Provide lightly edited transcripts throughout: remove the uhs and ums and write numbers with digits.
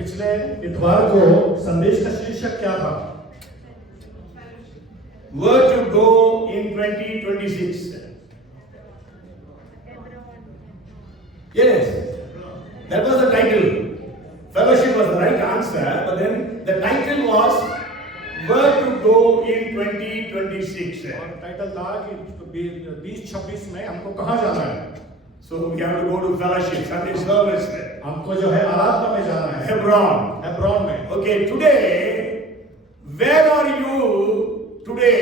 पिछले इतवार को संदेश का शीर्षक क्या था? Where to go in 2026? Yes, that was the title. Fellowship was the right answer, but then the title was Where to go in 2026. और टाइटल था कि 2026 में हमको कहाँ जाना है? So we have to go to fellowship, Sunday service. हमको जो है आराधना में जाना है, Hebron में। Okay, today, where are you today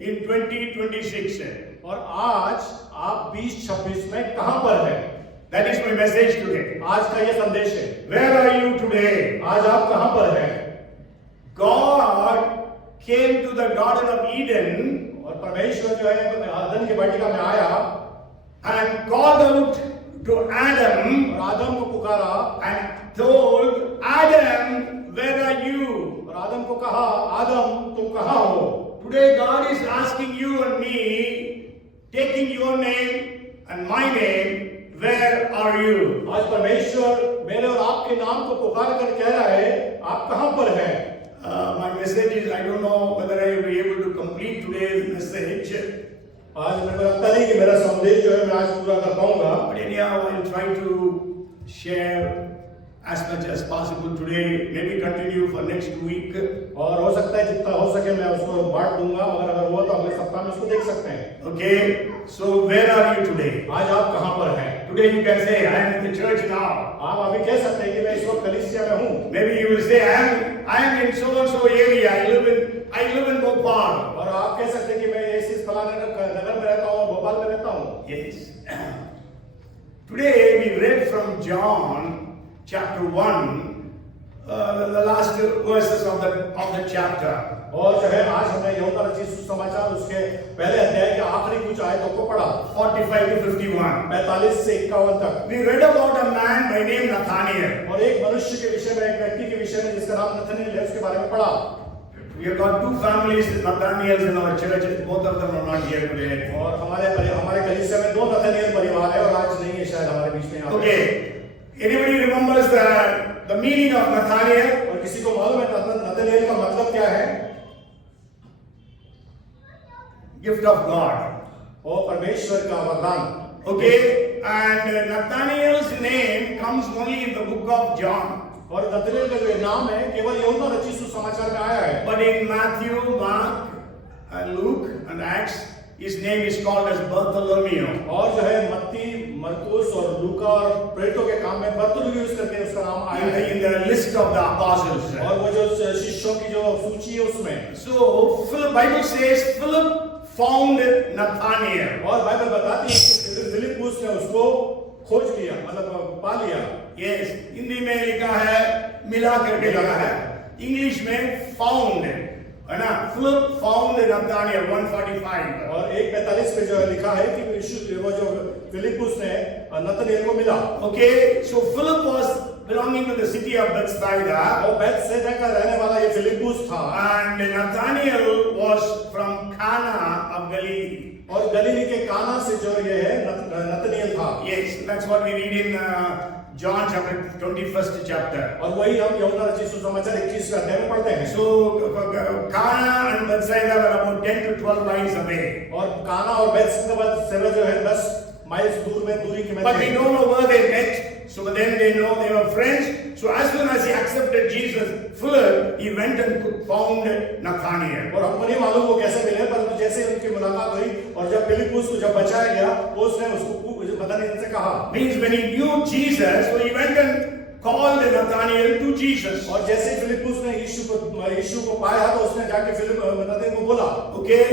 in 2026? और आज आप 2026 में कहाँ पर हैं? That is my message today. आज का ये संदेश है। Where are you today? आज आप कहाँ पर हैं? God came to the Garden of Eden और परमेश्वर जो है आदम की वाटिका में आया and called out to Adam और आदम को पुकारा and told Adam, where are you? और आदम को कहा, आदम तुम कहाँ हो? Today God is asking you and me, taking your name and my name, where are you? आज परमेश्वर मेरे और आपके नाम को पुकार कर कह रहा है, आप कहाँ पर हैं? My message is, I don't know whether I will be able to complete today's message. आज मेरे को लगता नहीं कि मेरा संदेश जो है मैं आज पूरा कर पाऊंगा। But anyhow, I will try to share as much as possible today. Maybe continue for next week. और हो सकता है जितना हो सके मैं उसको बांट दूंगा, अगर हुआ तो अगले सप्ताह में उसको देख सकते हैं। Okay. So where are you today? आज आप कहाँ पर हैं? Today you can say, I am in the church now. आप अभी कह सकते हैं कि मैं इस वक्त कलीसिया में हूँ। Maybe you will say, I am in so and so area. I live in Bhopal. और आप कह सकते हैं कि मैं इस फलाने नगर में रहता हूँ और भोपाल में रहता हूँ। Yes. Today we read from John chapter 1, the last verses of the chapter. और जो है आज हमने यूहन्ना रचित सुसमाचार उसके पहले अध्याय के आखिरी कुछ आयतों को पढ़ा 45 to 51. 45 से 51 तक। We read about a man by name Nathaniel. और एक मनुष्य के विषय में, एक व्यक्ति के विषय में जिसका नाम नथानिएल है, उसके बारे में पढ़ा। We have got two families, Nathaniels in our church. Both of them are not here today. और हमारे कलीसिया में दो नथानिएल परिवार है और आज नहीं है शायद हमारे बीच में। Okay. Anybody remembers the meaning of Nathaniel? और किसी को मालूम है नथानिएल का मतलब क्या है? Gift of God. वो परमेश्वर का वरदान। Okay, and Nathaniel's name comes only in the book of John. और नथानिएल का जो नाम है केवल यूहन्ना रचित सुसमाचार में आया है। But in Matthew, Mark, and Luke, and Acts, his name is called as Bartholomew. और जो है मत्ती, मरकुस और लूका और प्रेरितों के काम में बर्तुलमेयुस करके उसका नाम आया है। In the list of the apostles. और वो जो शिष्यों की जो सूची है उसमें। So, Bible says Philip found Nathaniel. और बाइबल बताती है कि फिलिप्पुस ने उसको खोज लिया, मतलब पा लिया। Yes, हिंदी में लिखा है, मिला करके लिखा है। इंग्लिश में found है ना? Philip found Nathaniel 145. और 1:45 में जो है लिखा है कि यीशु वो जो फिलिप्पुस ने नथानिएल को मिला। Okay, so Philip was belonging to the city of Bethsaida. और बेथसेदा का रहने वाला ये फिलिप्पुस था। And Nathaniel was from Cana of Galilee. और गलीली के काना से जो ये है नथानिएल था। Yes, that's what we read in John chapter 21st chapter. और वही हम यूहन्ना रचित सुसमाचार 21 अध्याय में पढ़ते हैं। So Cana and Bethsaida were about 10 to 12 miles away. और काना और बेथसेदा जो है 10 माइल्स दूर में दूरी के में But we don't know where they met. So then they know they were friends. So as soon as he accepted Jesus, Philip, he went and found Nathaniel. और हमको नहीं मालूम वो कैसे मिले, परंतु जैसे उनकी मुलाकात हुई और जब फिलिप्पुस को जब बचाया गया, तो उसने उसको नथानिएल से कहा। Means when he knew Jesus, so he went and called Nathaniel to Jesus. और जैसे फिलिप्पुस ने यीशु को पाया तो उसने जाके नथानिएल को बोला। Okay,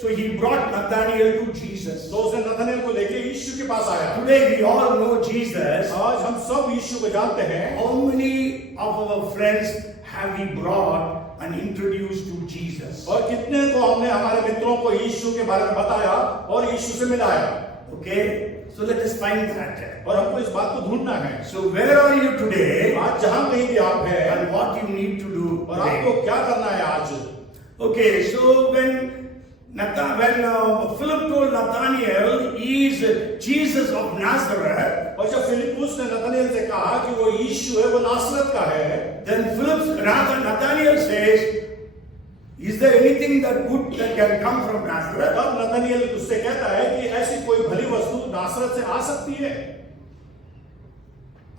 so he brought Nathaniel to Jesus. तो उसने नथानिएल को लेके यीशु के पास आया। Today we all know Jesus. आज हम सब यीशु को जानते हैं। How many of our friends have we brought and introduced to Jesus? और कितने को हमने हमारे मित्रों को यीशु के बारे में बताया और यीशु से मिलाया। Okay, so let us find that. और हमको इस बात को ढूंढना है। So where are you today? आज जहां कहीं भी आप हैं And what you need to do और आपको today? क्या करना है आज? Okay, so when Philip told Nathaniel, he is Jesus of Nazareth. और जब फिलिप्पुस ने नथानिएल से कहा कि वो यीशु है, वो नासरत का है, Then Nathaniel says, is there anything that good that can come from Nazareth? तब नतनिएल उससे कहता है कि ऐसी कोई भली वस्तु नासरत से आ सकती है?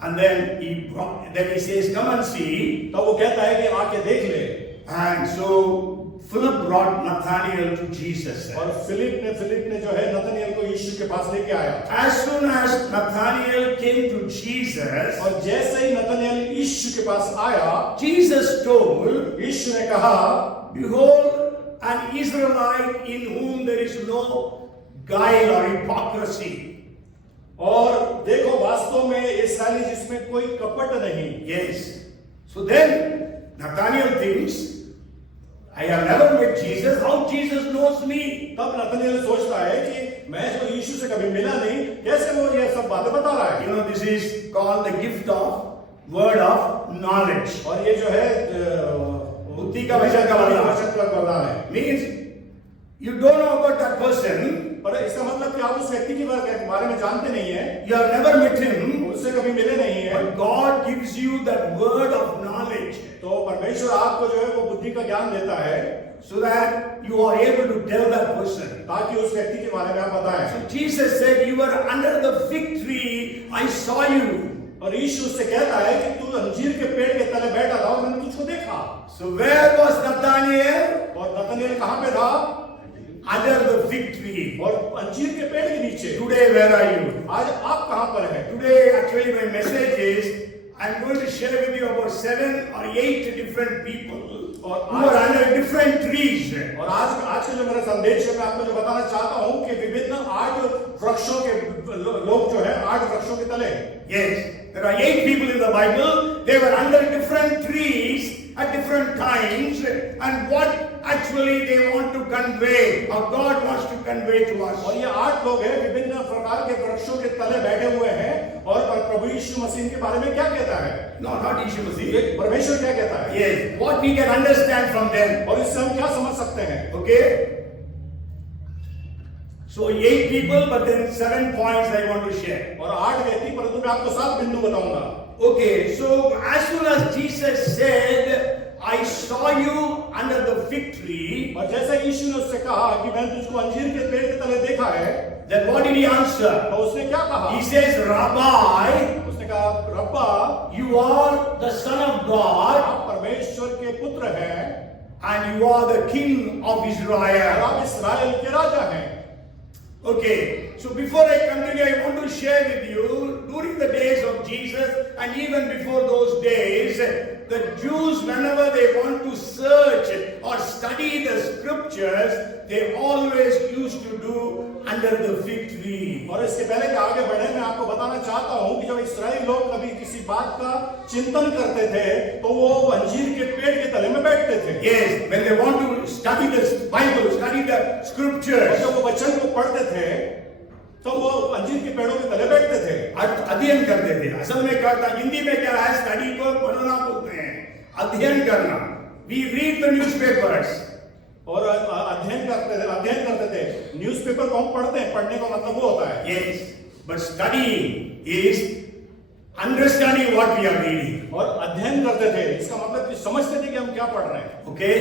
And then he says, come and see. तब वो कहता है कि आके देख ले. And so Philip brought Nathaniel to Jesus. और फिलिप ने जो है नतनिएल को यीशु के पास लेके आया. As soon as Nathaniel came to Jesus, और जैसे ही नतनिएल यीशु के पास आया, Jesus told, यीशु ने कहा, behold, an Israelite in whom there is no guile or hypocrisy. और देखो वास्तव में इस्राएली जिसमें कोई कपट नहीं. Yes. So then Nathaniel thinks, I have never met Jesus. How Jesus knows me? तब नतनिएल सोचता है कि मैं जो यीशु से कभी मिला नहीं, कैसे वो ये सब बातें बता रहा है? You know, this is called the gift of word of knowledge. और ये जो है बुद्धि का वचन का वरदान है. Means you don't know about that person. पर इसका मतलब कि आप उस व्यक्ति के बारे में जानते नहीं है. You have never met him. उससे कभी मिले नहीं है. But God gives you that word of knowledge. तो परमेश्वर आपको जो है वो बुद्धि का ज्ञान देता है, so that you are able to tell that person. ताकि उस व्यक्ति के बारे में आप बताएं. So Jesus said, you were under the fig tree, I saw you. और यीशु उससे कहता है कि तू अंजीर के पेड़ के तले बैठा था और मैंने तुझको देखा. So where was Nathaniel? और नतनिएल कहाँ पे था? Under the fig tree. और अंजीर के पेड़ के नीचे. Today where are you? आज आप कहाँ पर हैं? Today actually my message is, I'm going to share with you about 7 or 8 different people who are under different trees. और आज का जो मेरा संदेश है, मैं आपको जो बताना चाहता हूँ कि विभिन्न 8 वृक्षों के लोग जो है 8 वृक्षों के तले. Yes, there are 8 people in the Bible. They were under different trees at different times, and what actually they want to convey, or God wants to convey to us. और ये 8 लोग हैं, विभिन्न प्रकार के वृक्षों के तले बैठे हुए हैं, और प्रभु यीशु मसीह के बारे में क्या कहता है? No, not Yeshua Masih. परमेश्वर क्या कहता है? Yes, what we can understand from them. और इससे हम क्या समझ सकते हैं? Okay. So 8 people, but then 7 points I want to share. और 8 व्यक्ति, परंतु मैं आपको 7 बिंदु बताऊंगा. Okay, so as soon as Jesus said, I saw you under the fig tree, और जैसे यीशु ने उससे कहा कि मैंने तुझको अंजीर के पेड़ के तले देखा है, then what did he answer? तो उसने क्या कहा? He says, Rabbi, उसने कहा, रब्बा, you are the Son of God, आप परमेश्वर के पुत्र हैं, and you are the King of और Israel. आप इस्राएल के राजा हैं. Okay, so before I continue, I want to share with you, during the days of Jesus and even before those days, the Jews, whenever they want to search or study the scriptures, they always used to do under the fig tree. और इसके पहले कि आगे बढ़े, मैं आपको बताना चाहता हूँ कि जब इस्राएली लोग कभी किसी बात का चिंतन करते थे, तो वो अंजीर के पेड़ के तले में बैठते थे. Yes, when they want to study the Bible, study the scriptures. जब वो वचन को पढ़ते थे, तो वो अंजीर के पेड़ों के तले बैठते थे. अध्ययन करते थे. असल में क्या था, हिंदी में क्या है, स्टडी को पढ़ना बोलते हैं, अध्ययन करना. We read the newspapers. और अध्ययन करते थे. न्यूज़पेपर को हम पढ़ते हैं, पढ़ने का मतलब वो होता है. Yes, but studying is understanding what we are reading. और अध्ययन करते थे, इसका मतलब कि समझते थे कि हम क्या पढ़ रहे हैं. Okay,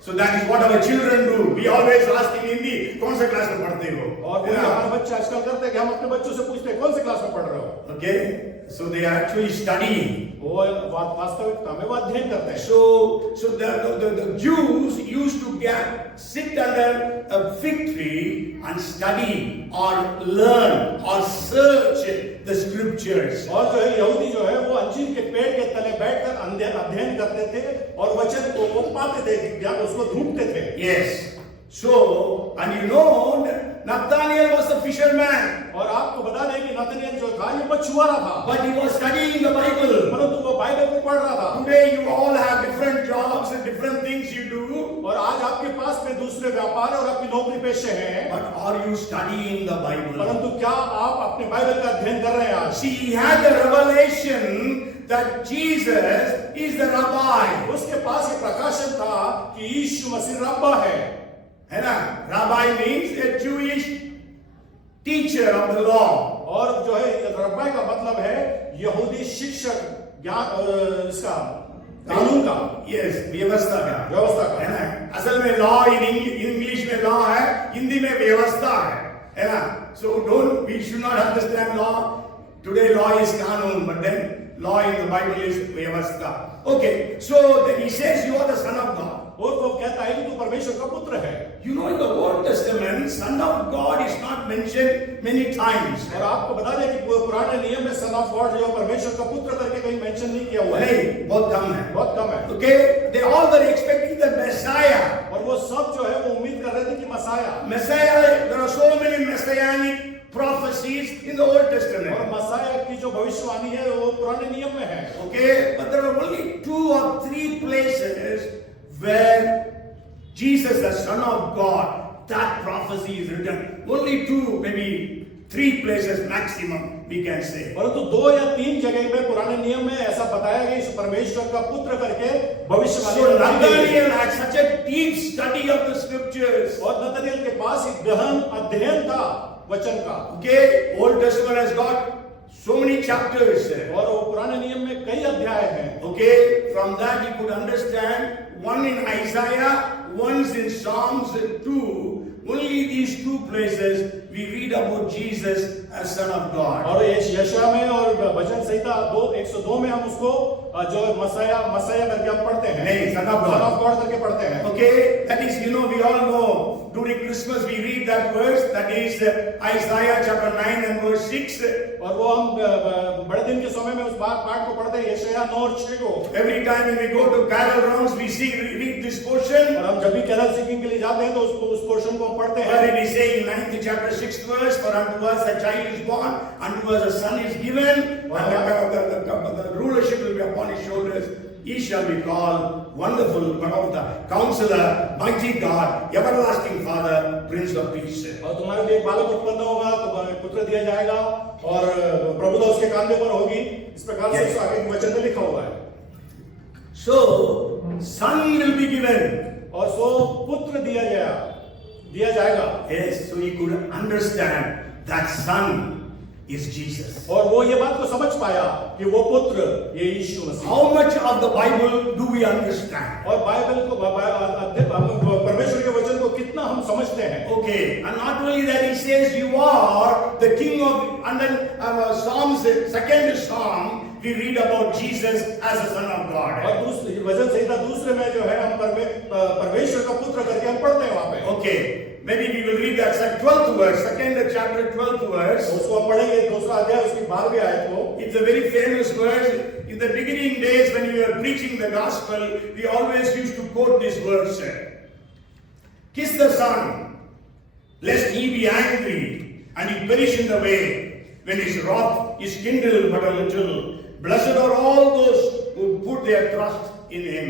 so that is what our children do. We always ask in Hindi, कौन से क्लास में पढ़ते हो? और हमारे बच्चे आजकल करते हैं कि हम अपने बच्चों से पूछते हैं, कौन से क्लास में पढ़ रहे हो? Okay, so they are actually studying. वो वास्तविकता में वो अध्ययन करते हैं. So the Jews used to sit under a fig tree and study or learn or search the scriptures. और जो है यहूदी जो है वो अंजीर के पेड़ के तले बैठकर अध्ययन करते थे और वचन को वो पाते थे, ज्ञान उसको ढूंढते थे. Yes. So, and you know, Nathaniel was a fisherman. और आपको बता दें कि नतनिएल जो था ये मछुआरा था. But he was studying the Bible. परंतु वो बाइबल को पढ़ रहा था. Today you all have different jobs and different things you do. और आज आपके पास में दूसरे व्यापार और अपनी नौकरी पेशे हैं. But are you studying the Bible? परंतु क्या आप अपने बाइबल का अध्ययन कर रहे हैं आज? See, he had the revelation that Jesus is the Rabbi. उसके पास ये प्रकाशन था कि यीशु मसीह रब्बा है. है ना? Rabbi means a Jewish teacher of the law. और जो है रब्बा का मतलब है यहूदी शिक्षक, ज्ञान इसका कानून का, यस, व्यवस्था का, व्यवस्था है का। ना। असल में लॉ इन इंग्लिश में लॉ है, हिंदी में व्यवस्था है ना। So don't, we should not understand law today. Law is कानून, but then law in the Bible is व्यवस्था. Okay, so then he says you are the son of God. और वो कहता है कि तू परमेश्वर का पुत्र है। You know, in the Old Testament, son of God is not mentioned many times. और आपको बता दें कि पुराने नियम में सन ऑफ गॉड जो परमेश्वर का पुत्र करके कहीं मेंशन नहीं किया हुआ है। नहीं, बहुत कम है, बहुत कम है। Okay, they all were expecting the Messiah. और वो सब जो है वो उम्मीद कर रहे थे कि Messiah, There are so many messianic prophecies in the Old और Testament. मसाया की जो भविष्यवाणी है वो पुराने नियम में है। Okay, but there are only 2 or 3 places where Jesus, the Son of God, that prophecy is written. Only 2, maybe 3 places maximum we can say. परंतु 2 या 3 जगह में पुराने नियम में ऐसा बताया गया इस परमेश्वर का पुत्र करके भविष्यवाणी So बताई गई। Nathaniel had such a deep study of the scriptures. और नतनेल के पास एक गहन अध्ययन था वचन का। Okay, Old Testament has got so many chapters. और वो पुराने नियम में कई अध्याय हैं। Okay, from that you could understand, one in Isaiah, one's in Psalms 2. Only these 2 places we read about Jesus as Son of God. और यशायाह में और भजन संहिता 102 में हम उसको जो मसाया करके हम पढ़ते हैं। नहीं, Son of God. Son of God करके पढ़ते हैं। Okay, that is, you know, we all know during Christmas we read that verse, that is Isaiah chapter 9 and verse 6. और वो हम बड़े दिन के समय में उस पाठ को पढ़ते हैं, यशायाह 9 और 6 को। Every time when we go to carol rounds, we read this portion. और हम जब भी कैरल सिंगिंग के लिए जाते हैं तो उस पोर्शन को हम पढ़ते हैं। Where it is saying in 9th chapter 6th verse, for unto us a child is born, unto us a son is given, and the rulership will be upon his shoulders. He shall be called Wonderful, Counselor, Mighty God, Everlasting Father, Prince of Peace. और तुम्हारे लिए एक बालक उत्पन्न होगा, तुम्हें पुत्र दिया जाएगा और प्रभुता उसके कांधे पर होगी। इस प्रकार से आगे वचन में लिखा हुआ है। So, son will be given. और सो पुत्र दिया जाएगा। Yes, so he could understand that son is Jesus. और वो ये बात को समझ पाया कि वो पुत्र ये यीशु मसीह। How much of the Bible do we understand? और बाइबल को परमेश्वर के वचन को कितना हम समझते हैं। Okay, and not only that, he says you are the king of, and then Psalms, 2nd Psalm, we read about Jesus as the Son of God. और दूसरे वचन संहिता दूसरे में जो है हम परमेश्वर का पुत्र करके हम पढ़ते हैं वहाँ पे। Okay, maybe we will read that 12th verse, 2nd chapter 12th verse. उसको हम पढ़ेंगे, दूसरा अध्याय उसकी 12वीं आयत को। It's a very famous verse. In the beginning days when we were preaching the gospel, we always used to quote this verse. Kiss the Son, lest he be angry, and he perish in the way, when his wrath is kindled but a little. Blessed are all those who put their trust in him.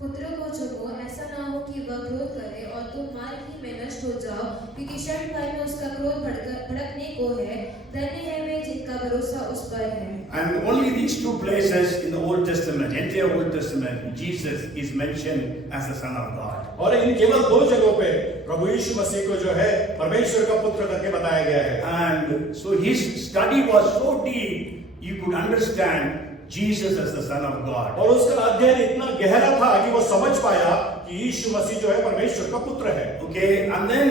पुत्रों को चुनो, ऐसा ना हो कि वह क्रोध करे और तुम मार्ग ही में नष्ट हो जाओ, क्योंकि क्षण भर में उसका क्रोध भड़कने को है। धन्य है वे जिनका भरोसा उस पर है। And only these 2 places in the Old Testament, entire Old Testament, Jesus is mentioned as the Son of God. और इन केवल 2 जगहों पे प्रभु यीशु मसीह को जो है परमेश्वर का पुत्र करके बताया गया है। And so his study was so deep, you could understand Jesus as the Son of God. और उसका अध्ययन इतना गहरा था कि वो समझ पाया कि यीशु मसीह जो है परमेश्वर का पुत्र है। Okay, and then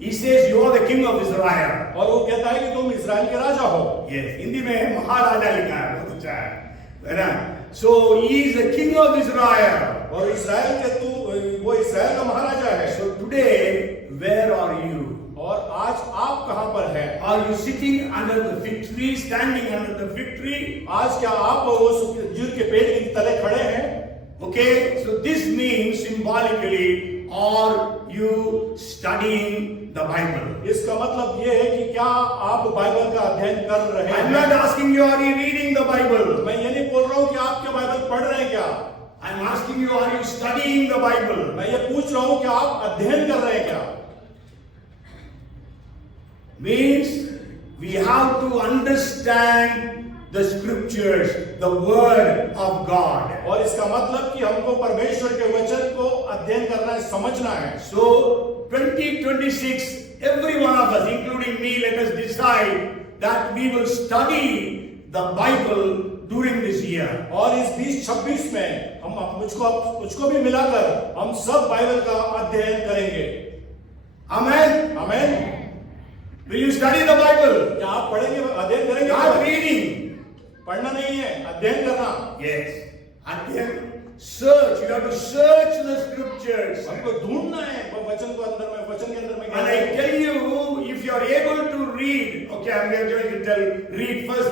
he says you are the king of Israel. और वो कहता है कि तुम इस्राएल के राजा हो। Yes, हिंदी में महाराजा लिखा है, बहुत अच्छा है ना। So he is the king of Israel. और इस्राएल के वो इस्राएल का महाराजा है। So today, where are you? और आज आप कहां पर हैं? Are you sitting under the fig tree, standing under the fig tree? आज क्या आप वो अंजीर के पेड़ के तले खड़े हैं? Okay, so this means symbolically, are you studying the Bible? इसका मतलब ये है कि क्या आप बाइबल का अध्ययन कर रहे हैं? I'm not asking you, are you reading the Bible? मैं ये नहीं बोल रहा हूँ कि आप क्या बाइबल पढ़ रहे हैं क्या? I'm asking you, are you studying the Bible? मैं ये पूछ रहा हूँ कि आप अध्ययन कर रहे हैं क्या? Means we have to understand the scriptures, the word of God. और इसका मतलब कि हमको परमेश्वर के वचन को अध्ययन करना है, समझना है। So 2026, every one of us, including me, let us decide that we will study the Bible during this year. और इस 2026 में हम मुझको भी मिलाकर हम सब बाइबल का अध्ययन करेंगे। Amen. आमीन। Will you study the Bible? क्या आप पढ़ेंगे, अध्ययन करेंगे? Not reading. पढ़ना नहीं है, अध्ययन करना। Yes. And then search. You have to search the scriptures. हमको ढूंढना है वचन को अंदर में, वचन के अंदर में। And I tell you, if you are able to read, okay, I'm going to tell,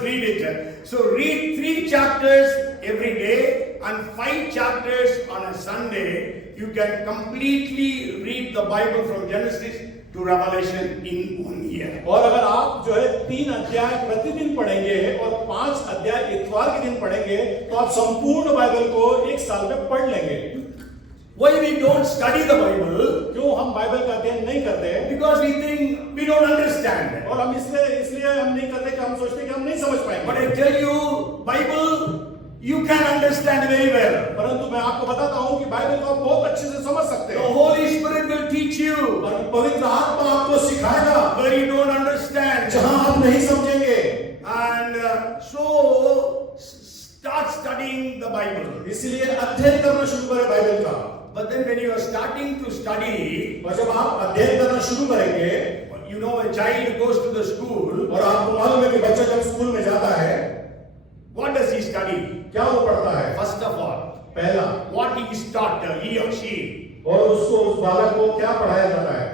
read it. So read 3 chapters every day and 5 chapters on a Sunday. You can completely read the Bible from Genesis to Revelation in 1 year. और अगर आप जो है 3 अध्याय प्रतिदिन पढ़ेंगे और 5 अध्याय इतवार के दिन पढ़ेंगे तो आप संपूर्ण बाइबल को 1 साल में पढ़ लेंगे। Why we don't study the Bible? क्यों हम बाइबल का अध्ययन नहीं करते? Because we think we don't understand. और हम इसलिए हम नहीं करते कि हम सोचते कि हम नहीं समझ पाएंगे। But I tell you, Bible you can understand very well. परंतु मैं आपको बताता हूँ कि बाइबल को आप बहुत अच्छे से समझ सकते The हो। Holy Spirit will teach you और पवित्र आत्मा आपको सिखाएगा where you don't understand. जहाँ आप नहीं समझेंगे। And so start studying the Bible. इसलिए अध्ययन करना शुरू करें बाइबल का। But then when you are starting to study, और जब आप अध्ययन करना शुरू करेंगे, you know a child goes to the school. और आपको मालूम है कि बच्चा जब स्कूल में जाता है, What does he study? क्या वो पढ़ता है? First of all, पहला, what he is taught, he or she. और उसको उस बालक को क्या पढ़ाया जाता है?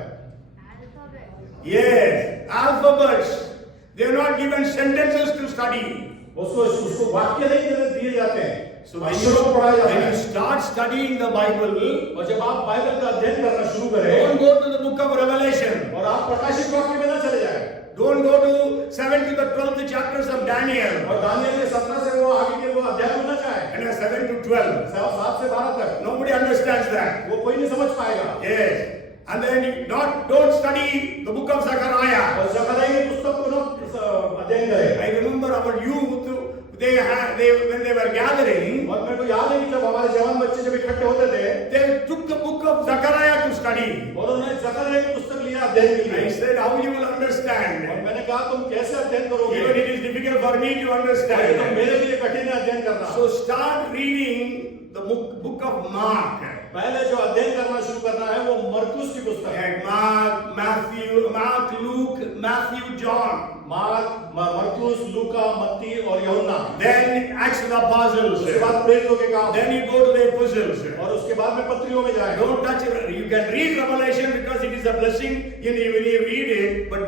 Yes, alphabets. They are not given sentences to study. उसको वाक्य नहीं दिए जाते हैं, So अक्षरों को पढ़ाया जाता when you है। start studying the Bible, और जब आप बाइबल का अध्ययन करना शुरू करें, don't go to the book of Revelation. और आप प्रकाशित वाक्य में ना चले जाए, Don't go to 7 to the 12th chapters of Daniel. और दानियल के 17 से वो आगे के वो अध्याय में ना जाए, And 7 to 12. 7 से 12 तक Nobody understands that. वो कोई नहीं समझ पाएगा। Yes. And then don't study the book of Zechariah. और जकरिया की पुस्तक को ना अध्ययन करें। I remember our youth, when they were gathering, और मेरे को याद है कि जब हमारे जवान बच्चे जब इकट्ठे होते थे, they took the book of Zechariah to study. और उन्होंने जकरिया की पुस्तक लिया अध्ययन के I लिए। said, how you will और understand? मैंने कहा तुम कैसे अध्ययन करोगे? Even it is difficult for me to तो understand. मेरे लिए कठिन है अध्ययन करना। So start reading the book of Mark. पहले जो अध्ययन करना शुरू करना है वो मरकुस की पुस्तक है। Mark, Luke, Matthew, John. मरकुस, लूका, मत्ती और यूहन्ना। Then Acts of the Apostles. उसके बाद प्रेरितों के काम। Then you go to the epistles. और उसके बाद में पत्रियों में जाए। Don't touch it. You can read Revelation because it is a blessing when you read it, but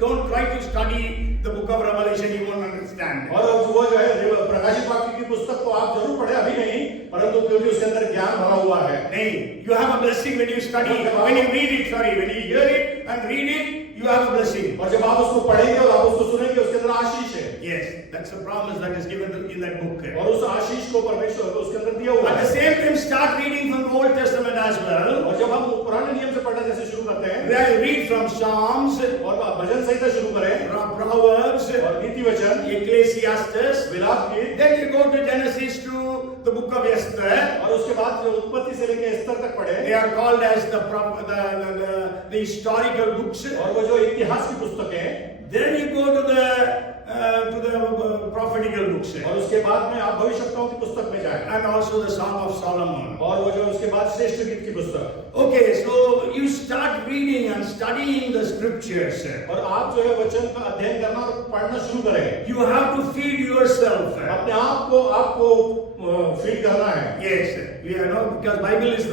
don't try to study the book of Revelation. You won't understand. और वो जो है प्रकाशित वाक्य की पुस्तक को आप जरूर पढ़े, अभी नहीं, परंतु क्योंकि उसके अंदर ज्ञान भरा हुआ है। नहीं, you have a blessing when you study, when you read it. Sorry, when you hear it and read it, you have a blessing. और जब आप उसको पढ़ेंगे और आप उसको सुनेंगे उसके अंदर आशीष है। Yes, that's a promise that is given in that book. और उस आशीष को परमेश्वर को उसके अंदर दिया हुआ At है। the same time, start reading from the Old Testament as well. और जब हम पुराने नियम से पढ़ना जैसे शुरू करते हैं, Then read from Psalms, और भजन संहिता शुरू करें, Proverbs, और नीति वचन, Ecclesiastes. विलाप गीत, Then you go to Genesis to the book of Esther. और उसके बाद जो उत्पत्ति से लेकर स्तर तक पढ़े, They are called as the historical books. और वो जो इतिहास की पुस्तक है, Then you go to the prophetical books. और उसके बाद में आप भविष्यवक्ताओं की पुस्तक में जाए, And also the Song of Solomon. और वो जो उसके बाद श्रेष्ठ गीत की पुस्तक। Okay, so you start reading and studying the scriptures. और आप जो है वचन का अध्ययन करना और पढ़ना शुरू करें। You have to feed yourself. अपने आप को आपको फीड करना है। Yes, we know because Bible is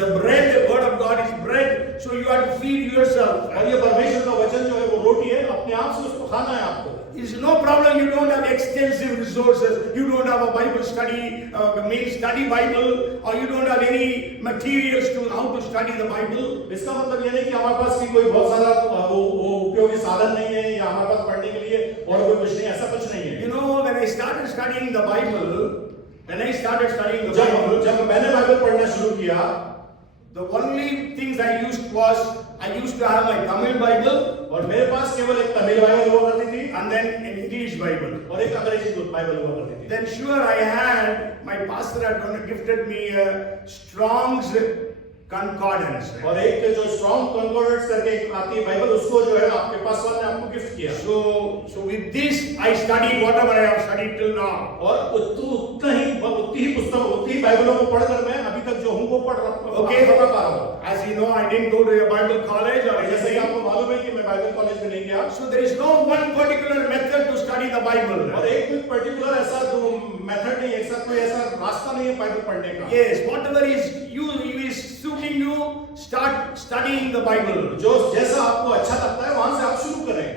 the bread. The word of God is bread. So you have to feed yourself. और ये परमेश्वर का वचन जो है वो रोटी है, अपने आप से उसको खाना है आपको। It's no problem. You don't have extensive resources. You don't have a Bible study, study Bible, or you don't have any materials to how to study the Bible. इसका मतलब ये नहीं कि हमारे पास की कोई बहुत सारा वो उपयोगी साधन नहीं है या हमारे पास पढ़ने के लिए और कोई कुछ नहीं, ऐसा कुछ नहीं है। You know, when I started studying the Bible, जब मैंने बाइबल पढ़ना शुरू किया, the only things I used to have my Tamil Bible, और मेरे पास केवल एक तमिल बाइबल हुआ करती थी, and then an English Bible. और एक अंग्रेजी बाइबल हुआ करती थी। Then sure I had, my pastor had gifted me a Strong's concordance. और एक जो स्ट्रॉन्ग कंकॉर्डेंस करके एक आती है बाइबल, उसको जो है आपके पास वाले ने आपको गिफ्ट किया। So with this I studied whatever I have studied till now. और उतनी ही पुस्तक, उतनी ही बाइबलों को पढ़कर मैं अभी तक जो हूँ वो पढ़ रहा हूँ। As you know, I didn't go to a Bible college or जैसे कि anything. आपको मालूम है कि मैं बाइबल कॉलेज में नहीं गया। So there is no one particular method to study the Bible. और एक भी पर्टिकुलर ऐसा जो मेथड नहीं, ऐसा कोई ऐसा रास्ता नहीं है बाइबल पढ़ने का। Yes, whatever is suiting you, start studying the Bible. जो जैसा आपको अच्छा लगता है वहां से आप शुरू करें।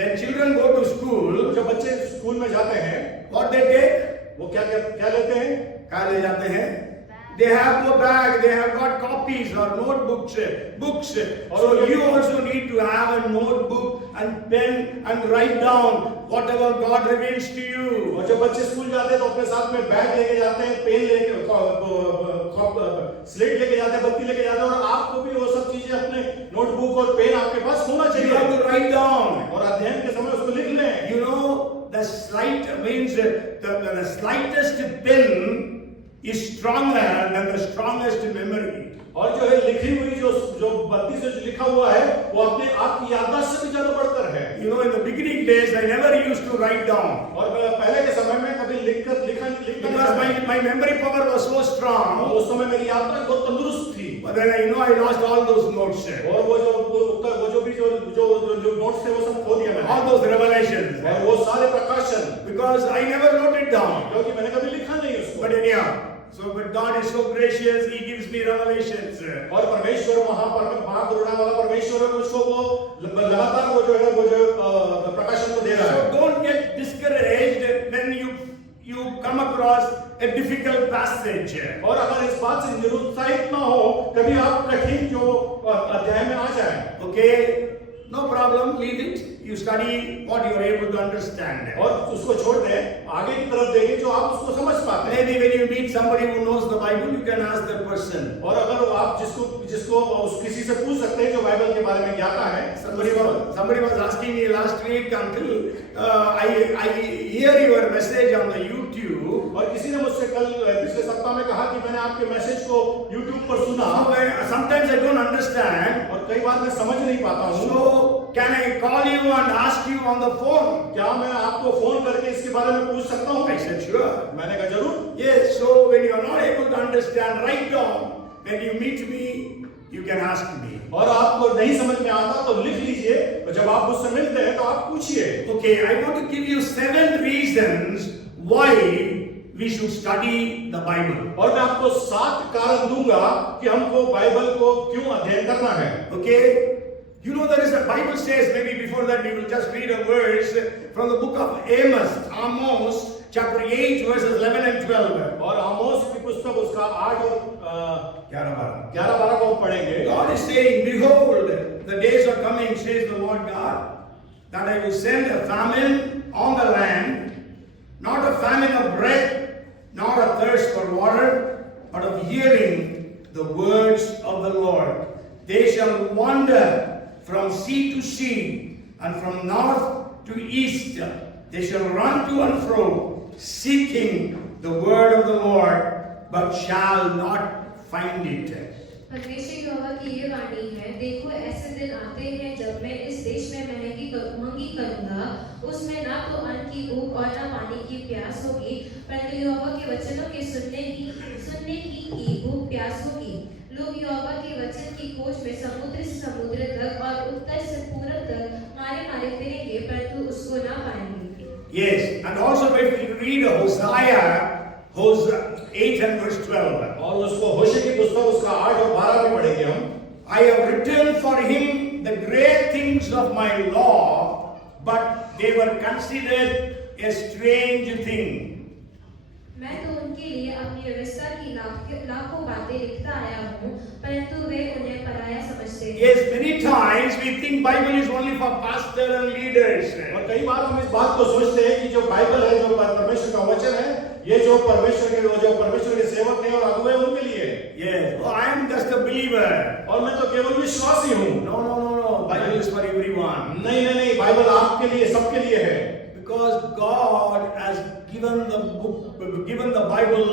When children go to school, जब बच्चे स्कूल में जाते हैं, what they take? वो क्या लेते हैं? क्या ले जाते हैं? They have no bag, they have got copies or notebooks, books. So you also need to have a notebook and pen and write down whatever God reveals to you. और जब बच्चे स्कूल जाते हैं तो अपने साथ में बैग लेके जाते हैं, पेन लेके, स्लेट लेके जाते हैं, बत्ती लेके जाते हैं, और आपको भी वो सब चीजें अपने नोटबुक और पेन आपके पास होना चाहिए। You have to write down. और अध्ययन के समय उसको लिख लें। You know, the slightest pen is stronger than the strongest memory. और जो है लिखी हुई जो बत्ती से जो लिखा हुआ है वो अपने आप की याददाश्त से भी ज्यादा बढ़कर है। You know, in the beginning days, I never used to write down. और पहले के समय में कभी लिखा Because my memory power was so strong. उस समय मेरी याददाश्त बहुत तंदुरुस्त थी। But then I lost all those notes. और वो जो नोट्स थे वो सब खो दिया मैंने। All those revelations. और वो सारे प्रकाशन, Because I never wrote it down. क्योंकि मैंने कभी लिखा नहीं उसको। But anyhow, but God is so gracious, He gives me revelations. और परमेश्वर महाकरुणा वाला परमेश्वर है, उसको वो लगातार वो जो प्रकाशन को दे रहा है। So don't get discouraged when you come across a difficult passage. और अगर इस बात से निरुत्साहित ना हो, कभी आप कठिन जो अध्याय में आ जाए, Okay, no problem, leave it. You study what you are able to understand. और उसको छोड़ दें, आगे की तरफ देखिए जो आप उसको समझ पाते हैं। Maybe when you meet somebody who knows the Bible, you can ask that person. और अगर आप जिसको किसी से पूछ सकते हैं जो बाइबल के बारे में ज्ञाता है। Somebody was asking me last week, until I hear your message on the YouTube. और किसी ने मुझसे कल पिछले सप्ताह में कहा कि मैंने आपके मैसेज को YouTube पर सुना। Sometimes I don't understand. और कई बार मैं समझ नहीं पाता हूँ। So can I call you and ask you on the phone? क्या मैं आपको फोन करके इसके बारे में पूछ सकता हूँ? I said sure. मैंने कहा जरूर। Yes. So when you are not able to understand, write down. When you meet me, you can ask me. और आपको नहीं समझ में आता तो लिख लीजिए, और जब आप मुझसे मिलते हैं तो आप पूछिए। Okay, I want to give you 7 reasons why we should study the Bible. और मैं आपको 7 कारण दूंगा कि हमको बाइबल को क्यों अध्ययन करना है। Okay, you know there is a Bible says, maybe before that we will just read a verse from the book of Amos, chapter 8, verses 11 and 12. और आमोस की पुस्तक उसका 8 और 11-12 को पढ़ेंगे। God is saying, behold, the days are coming, says the Lord God, that I will send a famine on the land, not a famine of bread, nor a thirst for water, but of hearing the words of the Lord. They shall wander from sea to sea, and from north to east. They shall run to and fro, seeking the word of the Lord, but shall not find it. परमेश्वर यहोवा की ये वाणी है, देखो ऐसे दिन आते हैं जब मैं इस देश में मंगी करूंगा, उसमें ना तो अन्न की भूख और ना पानी की प्यास होगी, परंतु यहोवा के वचनों के सुनने की भूख प्यास होगी। लोग यहोवा के वचन की खोज में समुद्र से समुद्र तक और उत्तर से पूरब तक मारे फिरेंगे, परंतु उसको ना पाएंगे। Yes, and also if you read Hosea 8 and verse 12. और उसको होशे की पुस्तक उसका 8 और 12 में पढ़ेंगे हम। I have written for him the great things of my law, but they were considered a strange thing. मैं तो उनके लिए अपनी व्यवस्था की लाखों बातें लिखता आया हूँ, परंतु वे उन्हें पराया समझते हैं। Yes, many times we think Bible is only for pastor and leaders. और कई बार हम इस बात को सोचते हैं कि जो बाइबल है, जो परमेश्वर का वचन है, ये जो परमेश्वर के सेवक हैं और अगुवे उनके लिए। Yes, oh, I am just a believer. और मैं तो केवल विश्वासी हूँ। No, Bible is for everyone. नहीं, बाइबल आपके लिए, सबके लिए है। Because God has given the Bible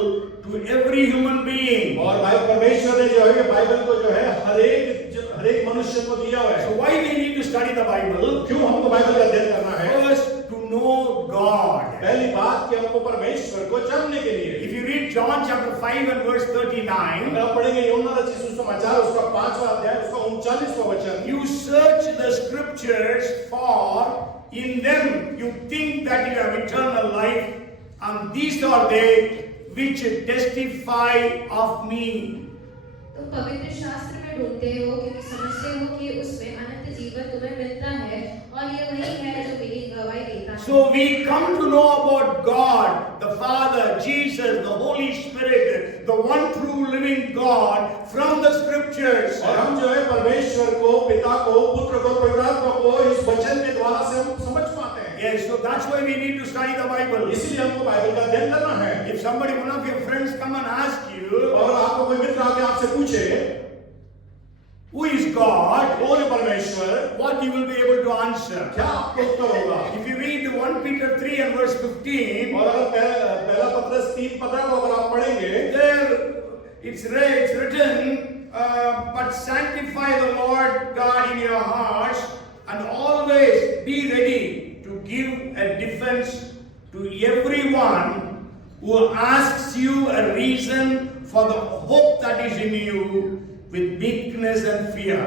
to every human being. और भाई परमेश्वर ने जो है ये बाइबल को जो है हर एक मनुष्य को दिया हुआ है। So why we need to study the Bible? क्यों हमको बाइबल का अध्ययन करना है? First, to know God. पहली बात कि हमको परमेश्वर को जानने के लिए। If you read John chapter 5 and verse 39, अगर आप पढ़ेंगे यूहन्ना रचित सुसमाचार उसका 5वां अध्याय उसका 39वां वचन, you search the scriptures for in them you think that you have eternal life, and these are they which testify of me. तुम पवित्र शास्त्र में ढूंढते हो क्योंकि समझते हो कि उसमें अनंत जीवन तुम्हें मिलता है और ये वही है जो मेरी गवाही देता है। So we come to know about God, the Father, Jesus, the Holy Spirit, the one true living God from the scriptures. और हम जो है परमेश्वर को, पिता को, पुत्र को, पवित्र आत्मा को इस वचन के द्वारा से हम समझ पाते हैं। Yes, so that's why we need to study the Bible. इसलिए हमको बाइबल का अध्ययन करना है। If somebody, one of your friends come and ask you, और आपको कोई मित्र आके आपसे पूछे who is God, कौन है परमेश्वर, what you will be able to answer. क्या आपको उत्तर होगा? If you read 1 Peter 3 and verse 15, और अगर पहला पत्रस 3:15 को अगर आप पढ़ेंगे, there it's written, but sanctify the Lord God in your hearts and always be ready to give a defense to everyone who asks you a reason for the hope that is in you with meekness and fear.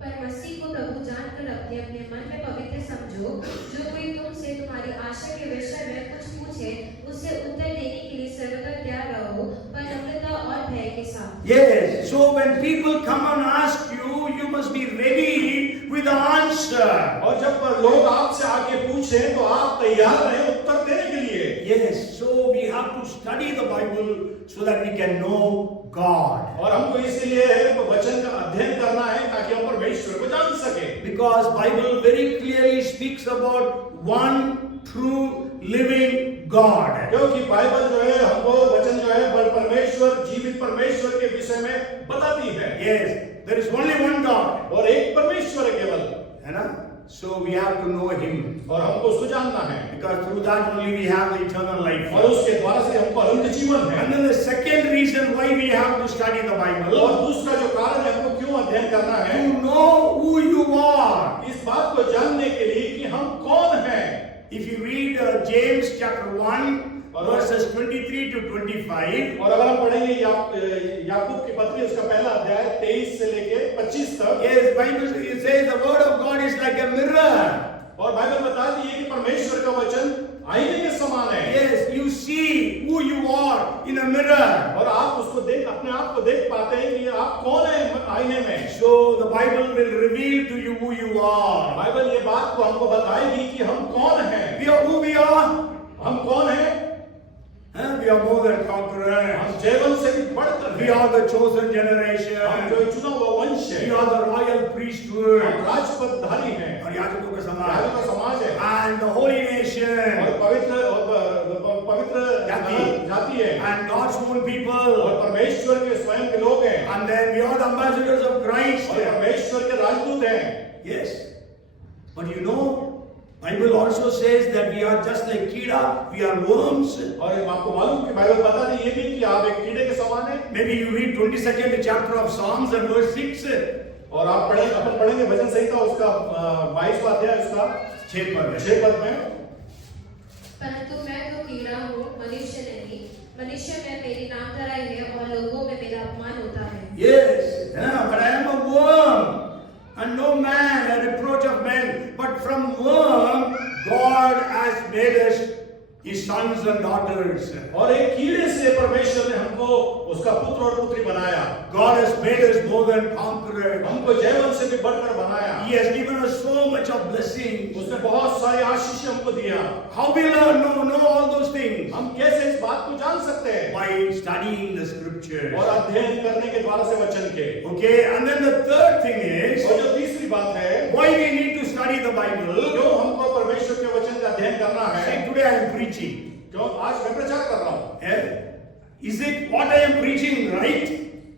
पर मसीह को प्रभु जानकर अपने अपने मन में पवित्र समझो। जो कोई तुमसे तुम्हारी आशा के विषय में कुछ पूछे उससे उत्तर देने के लिए सर्वदा तैयार रहो, पर नम्रता और भय के साथ। Yes, so when people come and ask you, you must be ready with the answer. और जब लोग आपसे आके पूछे तो आप तैयार रहें उत्तर देने के लिए। Yes, so we have to study the Bible so that we can know God. और हमको इसीलिए वचन का अध्ययन करना है ताकि हम परमेश्वर को जान सके। Because Bible very clearly speaks about one true living God. क्योंकि बाइबल जो है हमको वचन जो है परमेश्वर, जीवित परमेश्वर के विषय में बताती है। Yes, there is only one God. और एक परमेश्वर है केवल, है ना? So we have to know Him. और हमको उसको जानना है। Because through that only we have the eternal life. और उसके द्वारा से हमको अनंत जीवन है। And then the second reason why we have to study the Bible, और दूसरा जो कारण है हमको क्यों अध्ययन करना है, to know who you are. इस बात को जानने के लिए कि हम कौन हैं। If you read James chapter 1 verses 23 to 25, और अगर हम पढ़ेंगे याकूब की पत्री उसका पहला अध्याय 23 से लेके 25 तक, yes, Bible says the word of God is like a mirror. और बाइबल बताती है कि परमेश्वर का वचन आईने के समान है। Yes, you see who you are in a mirror. और आप उसको देख, अपने आप को देख पाते हैं कि आप कौन है आईने में। So the Bible will reveal to you who you are. Bible ये बात को हमको बताएगी कि हम कौन हैं। We are who we are. हम कौन हैं? We are more than conquerors. हम जीवन से भी बढ़कर We हैं। are the chosen हम generation. जो चुना हुआ वंश है। We are the royal priesthood. हम राजपदधारी हैं। और याजकों का समाज. याजकों का समाज है। And the holy nation. और पवित्र जाति है। And God's own people. और परमेश्वर के स्वयं के लोग हैं। And then we are the ambassadors of Christ. और परमेश्वर के राजदूत हैं। Yes. But you know, Bible also says that we are just like कीड़ा, we are worms. और आपको मालूम कि बाइबल बताती है ये भी कि आप एक कीड़े के समान हैं। Maybe you read 22nd chapter of Psalms and verse 6. और आप अपन पढ़ेंगे भजन संहिता उसका 22वां अध्याय उसका 6 पद में, परंतु मैं तो कीड़ा हूँ, मनुष्य नहीं। मनुष्य में मेरी नाम धराई है और लोगों में मेरा अपमान होता है। Yes, but I am a worm, and no man a reproach of men, but from worm God has made us His sons and daughters. और एक कीड़े से परमेश्वर ने हमको उसका पुत्र और पुत्री बनाया। God has made us more than conquerors. हमको जयवंत से भी बढ़कर बनाया। He has given us so much of blessings. उसने बहुत सारी आशीष हमको दिया। How will I know all those things? हम कैसे इस बात को जान सकते हैं? By studying the scriptures. और अध्ययन करने के द्वारा से वचन के। Okay, and then the third thing is, और जो तीसरी बात है, why we need to study the Bible. क्यों हमको परमेश्वर के वचन का अध्ययन करना है? See, today I am preaching. क्यों आज मैं प्रचार कर रहा हूँ। Is it what I am preaching right?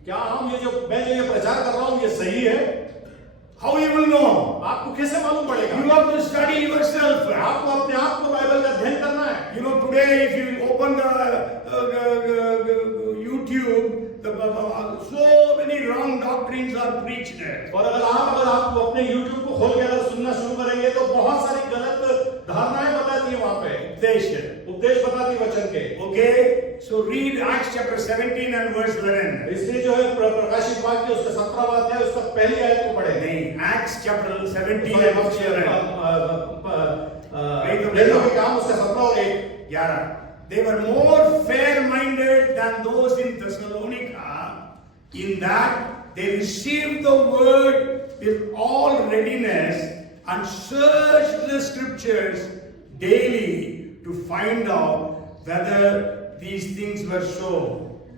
क्या हम मैं जो ये प्रचार कर रहा हूँ ये सही है? How you will know? आपको कैसे मालूम पड़ेगा? You have to study yourself. आपको अपने आप को बाइबल का अध्ययन करना है। You know, today if you open the so many wrong doctrines are preached. और अगर आप अपने YouTube को खोल के अगर सुनना शुरू करेंगे तो बहुत सारी गलत धारणाएं बताती है वहां पे, उपदेश बताती वचन के। Okay, so read Acts chapter 17 and verse 11. इसलिए जो है प्रकाशित वाक्य उसका 17वां अध्याय उसका पहली आयत को पढ़े। नहीं, Acts chapter 17 and verse 11. प्रेरितों के काम उसका 17 और 11। They were more fair-minded than those in Thessalonica, in that they received the word with all readiness and searched the scriptures daily to find out whether these things were so.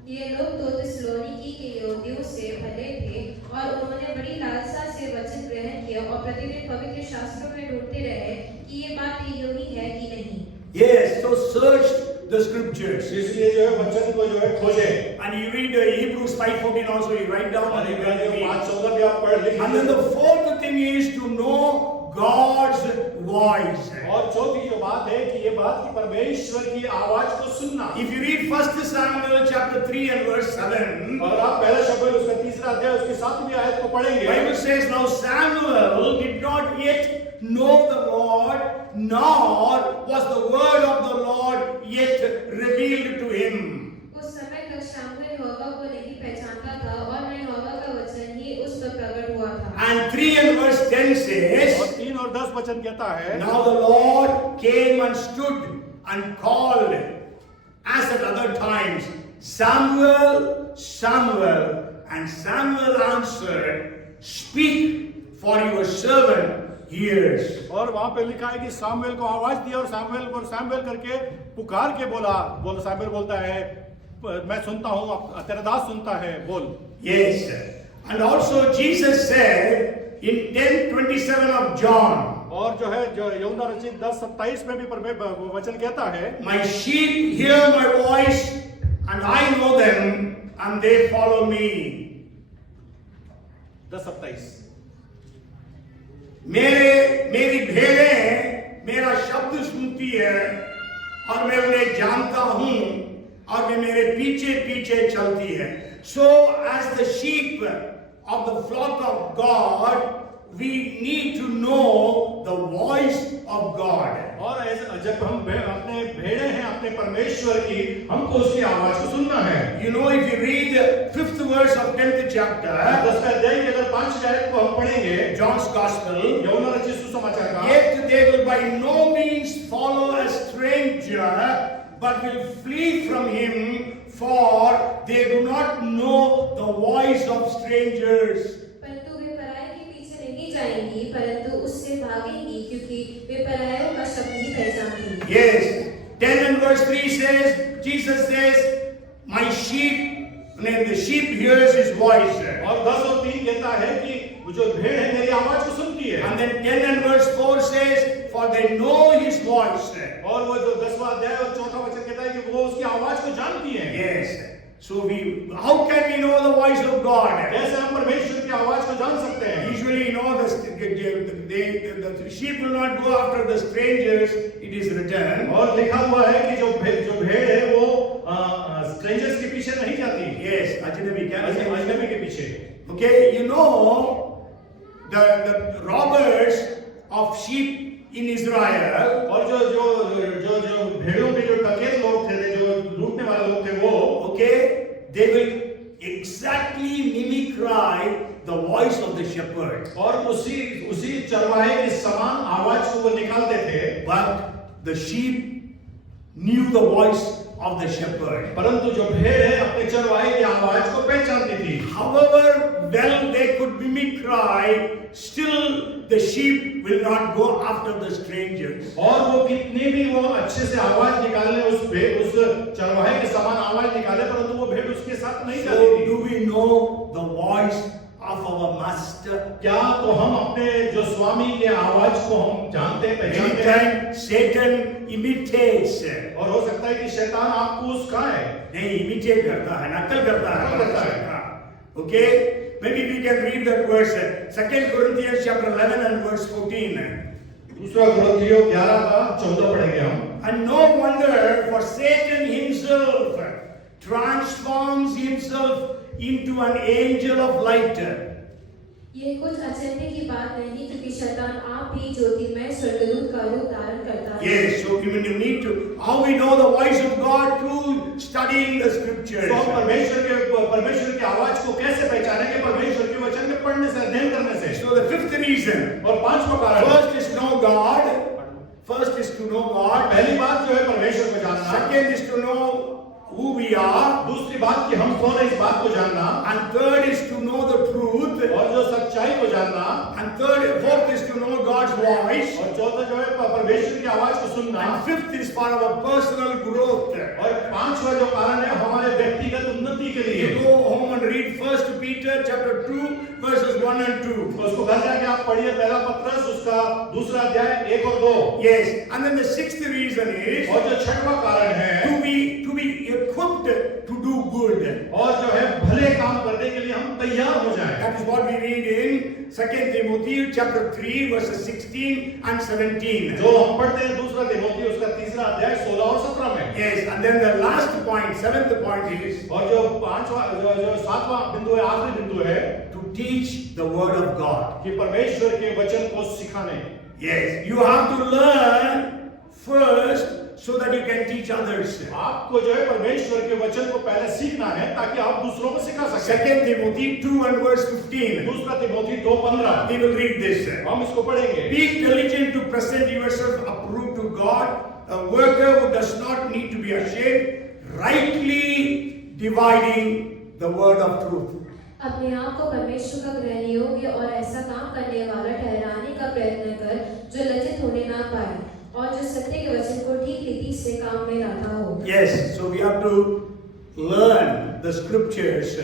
ये लोग तो थिस्सलुनीकि के यहूदियों से भले थे और उन्होंने बड़ी लालसा से वचन ग्रहण किया और प्रतिदिन पवित्र शास्त्रों में ढूंढते रहे कि ये बात यूं ही है कि नहीं। Yes, so searched the scriptures. इसलिए जो है वचन को जो है खोजे। And you read Hebrews 5:14 also, you write down. और इब्रानियों 5:14 भी आप पढ़ लीजिए। And then the fourth thing is to know God's voice. और चौथी जो बात है कि ये बात कि परमेश्वर की आवाज को सुनना। If you read 1 Samuel chapter 3 and verse 7, और आप पहला शमूएल उसका 3रा अध्याय उसकी 7वीं आयत को पढ़ेंगे। Bible says now Samuel did not yet know the Lord, nor was the word of the Lord yet revealed to him. उस समय तक शमूएल यहोवा को नहीं पहचानता था और न यहोवा का वचन ही उस पर प्रकट हुआ था। And 3 and verse 10 says, और 3 और 10 वचन कहता है, now the Lord came and stood and called, as at other times, Samuel, Samuel, and Samuel answered, speak, for your servant hears. और वहां पे लिखा है कि सामुएल को आवाज दिया और सामुएल को सामुएल करके पुकार के बोला सामुएल बोलता है मैं सुनता हूं, तेरा दास सुनता है, बोल। Yes, and also Jesus said in 10:27 of John, और जो है जो यूहन्ना रचित 10:27 में भी वचन कहता है, my sheep hear my voice and I know them and they follow me. 10:27 मेरी भेड़ें मेरा शब्द सुनती है और मैं उन्हें जानता हूं और वे मेरे पीछे पीछे चलती है। So as the sheep of the flock of God, we need to know the voice of God. और जब हम अपने भेड़े हैं अपने परमेश्वर की, हमको उसकी आवाज को सुनना है। You know, if you read the 5th verse of 10th chapter, 10वें अध्याय की अगर 5वीं आयत को हम पढ़ेंगे, John's Gospel, यूहन्ना रचित सुसमाचार का, yet they will by no means follow a stranger, but will flee from him, for they do not know the voice of strangers. परंतु वे पराये के पीछे नहीं जाएंगी, परंतु उससे भागेंगी क्योंकि वे परायों का शब्द नहीं पहचानती। Yes, 10 and verse 3 says, Jesus says, my sheep, and the sheep hears his voice. और 10 और 3 कहता है कि जो भेड़ है मेरी आवाज को सुनती है। And then 10 and verse 4 says, for they know his voice. और वो जो 10वां अध्याय और 4था वचन कहता है कि वो उसकी आवाज को जानती है। Yes. So how can we know the voice of God? कैसे हम परमेश्वर की आवाज को जान सकते हैं? Usually, you know, the sheep will not go after the strangers. It is written. और लिखा हुआ है कि जो भेड़ है वो स्ट्रेंजर्स के पीछे नहीं जाती। Yes, अजनबी के पीछे। Okay, you know, the robbers of sheep in Israel. और जो भेड़ों के जो डकैत लोग थे, जो लूटने वाले लोग थे वो, Okay, they will exactly mimicry the voice of the shepherd. और उसी चरवाहे के समान आवाज को वो निकालते थे। But the sheep knew the voice of the shepherd. परंतु जो भेड़ है अपने चरवाहे की आवाज को पहचानती थी। However well they could mimicry, still the sheep will not go after the strangers. और वो कितनी भी वो अच्छे से आवाज निकालने उस चरवाहे के समान आवाज निकाले, परंतु वो भेड़ उसके साथ नहीं So जाती थी। do we know the voice of our master? क्या तो हम अपने जो स्वामी के आवाज को हम जानते पहचानते हैं? Anytime Satan imitates. और हो सकता है कि शैतान आपको उसका है, नहीं, imitate करता है, नकल करता है। Okay, maybe we can read that verse. 2 Corinthians chapter 11 and verse 14. दूसरा कुरिन्थियों 11 का 14 पढ़ेंगे हम। And no wonder, for Satan himself transforms himself into an angel of light. ये कुछ अचंभे की बात नहीं क्योंकि शैतान आप भी ज्योतिर्मय स्वर्गदूत का रूप धारण करता है। Yes, so you need to, how we know the voice of God through studying the scriptures. तो हम परमेश्वर की आवाज को कैसे पहचानेंगे? परमेश्वर के वचन में पढ़ने से, अध्ययन करने से। So the fifth reason, और पांचवा कारण, first is know God. First is to know God. पहली बात जो है परमेश्वर को जानना। Second is to know who we are. दूसरी बात कि हम कौन है इस बात को जानना। And third is to know the truth. और जो सच्चाई को जानना। And fourth is to know God's voice. और चौथा जो है परमेश्वर की आवाज को सुनना। And fifth is for our personal growth. और पांचवा जो कारण है हमारे व्यक्तिगत उन्नति के लिए। You go home and read 1 Peter chapter 2 verses 1 and 2. उसको घर जाके आप पढ़िए पहला पत्रस उसका दूसरा अध्याय 1 और 2। Yes, and then the sixth reason is और जो छठवां कारण है to be equipped to do good. और जो है भले काम करने के लिए हम तैयार हो जाएं। That is what we read in 2 Timothy chapter 3 verses 16 and 17. जो हम पढ़ते हैं दूसरा तिमोथी उसका तीसरा अध्याय 16 और 17 में। Yes, and then the last point, seventh point is और जो पांचवा जो सातवां बिंदु है, आखिरी बिंदु है to teach the word of God. कि परमेश्वर के वचन को सिखाने। Yes, you have to learn first so that you can teach others. आपको जो है परमेश्वर के वचन को पहले सीखना है ताकि आप दूसरों को सिखा सकें। 2 Timothy 2 and verse 15. दूसरा Timothy 2:15 We will read this. हम इसको पढ़ेंगे। Be diligent to present yourself approved to God, a worker who does not need to be ashamed, rightly dividing the word of truth. अपने आप को परमेश्वर का ग्रहण योग्य और ऐसा काम करने वाला ठहराने का प्रयत्न कर जो लज्जित होने ना पाए और जो सत्य के वचन को ठीक रीति से काम में लाता हो। Yes, so we have to learn the scriptures.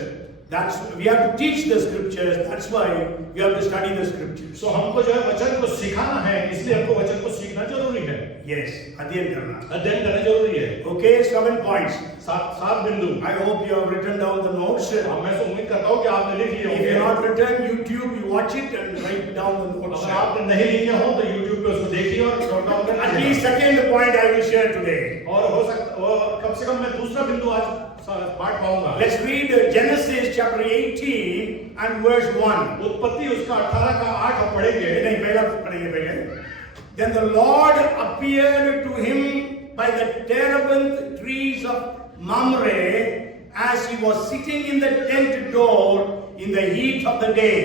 We have to teach the scriptures. That's why we have to study the scriptures. तो हमको जो है वचन को सिखाना है, इसलिए हमको वचन को सीखना जरूरी है। Yes, अध्ययन करना। अध्ययन करना जरूरी है। Okay, 7 points. सात बिंदु। I hope you have written down the notes. मैं तो उम्मीद करता हूँ कि आपने लिख लिए If होंगे। you have not written, YouTube, you watch it and write down the notes. अगर आपने नहीं लिखे हो तो YouTube पे उसको देखिए और नोट डाउन कर At लीजिए। least second point I will share today. और हो सकता कम से कम मैं दूसरा बिंदु आज पाठ पाऊंगा। Let's read Genesis chapter 18 and verse 1. उत्पत्ति उसका 18 का 8 हम पढ़ेंगे। नहीं, पहला पढ़ेंगे पहले। Then the Lord appeared to him by the terebinth trees of Mamre as he was sitting in the tent door in the heat of the day.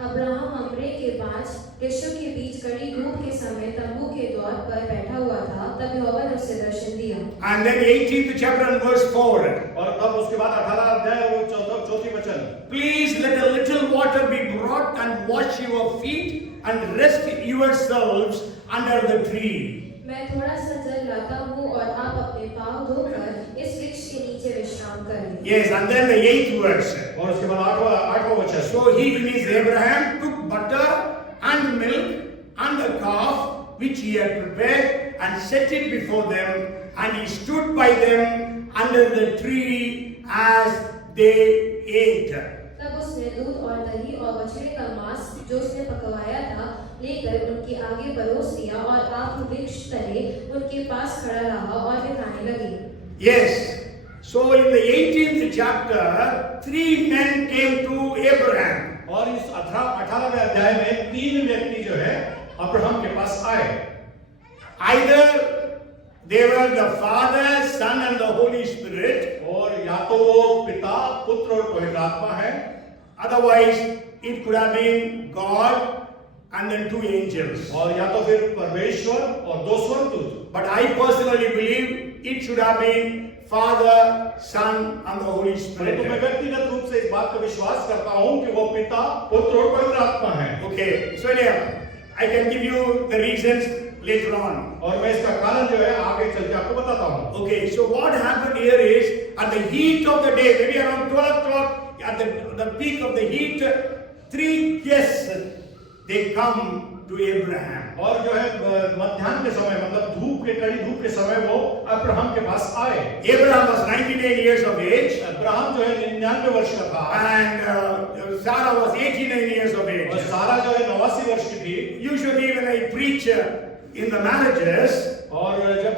Abraham Mamre के पास वृक्षों के बीच कड़ी धूप के समय तंबू के द्वार पर बैठा हुआ था, तब यहोवा ने उसे दर्शन दिया। And then 18th chapter and verse 4. और तब उसके बाद 18 अध्याय और चौथी वचन। Please let a little water be brought and wash your feet and rest yourselves under the tree. मैं थोड़ा सा जल लाता हूँ और आप अपने पाँव धोकर इस वृक्ष के नीचे विश्राम करें। Yes, and then the 8th verse. और उसके बाद 8वां वचन। So he, means Abraham, took butter and milk and the calf which he had prepared and set it before them, and he stood by them under the tree as they ate. तब उसने दूध और दही और बछड़े का मांस जो उसने पकवाया था लेकर उनके आगे परोस दिया और आप वृक्ष तले उनके पास खड़ा रहा और वे खाने लगे। Yes. So in the 18th chapter, 3 men came to Abraham. और इस 18वें अध्याय में 3 व्यक्ति जो है अब्राहम के पास आए। Either they were the Father, Son and the Holy Spirit. और या तो वो पिता, पुत्र और पवित्र आत्मा है। Otherwise, it could have been God and then 2 angels. और या तो फिर परमेश्वर और 2 स्वर्गदूत। But I personally believe it should have been Father, Son and the Holy तो Spirit. मैं व्यक्तिगत रूप से इस बात का विश्वास करता हूँ कि वो पिता, पुत्र और पवित्र आत्मा है। Okay, so anyhow, I can give you the reasons later on. और मैं इसका कारण जो है आगे चल के आपको बताता हूँ। Okay, so what happened here is at the heat of the day, maybe around 12 o'clock, at the peak of the heat, 3 guests they come to Abraham. और जो है मध्याह्न के समय मतलब धूप के कड़ी धूप के समय वो अब्राहम के पास आए। Abraham was 99 years of age. Abraham जो है 99 वर्ष का था। And Sarah was 89 years of age. और सारा जो है 89 वर्ष की थी। Usually when I preach in the marriages, और जब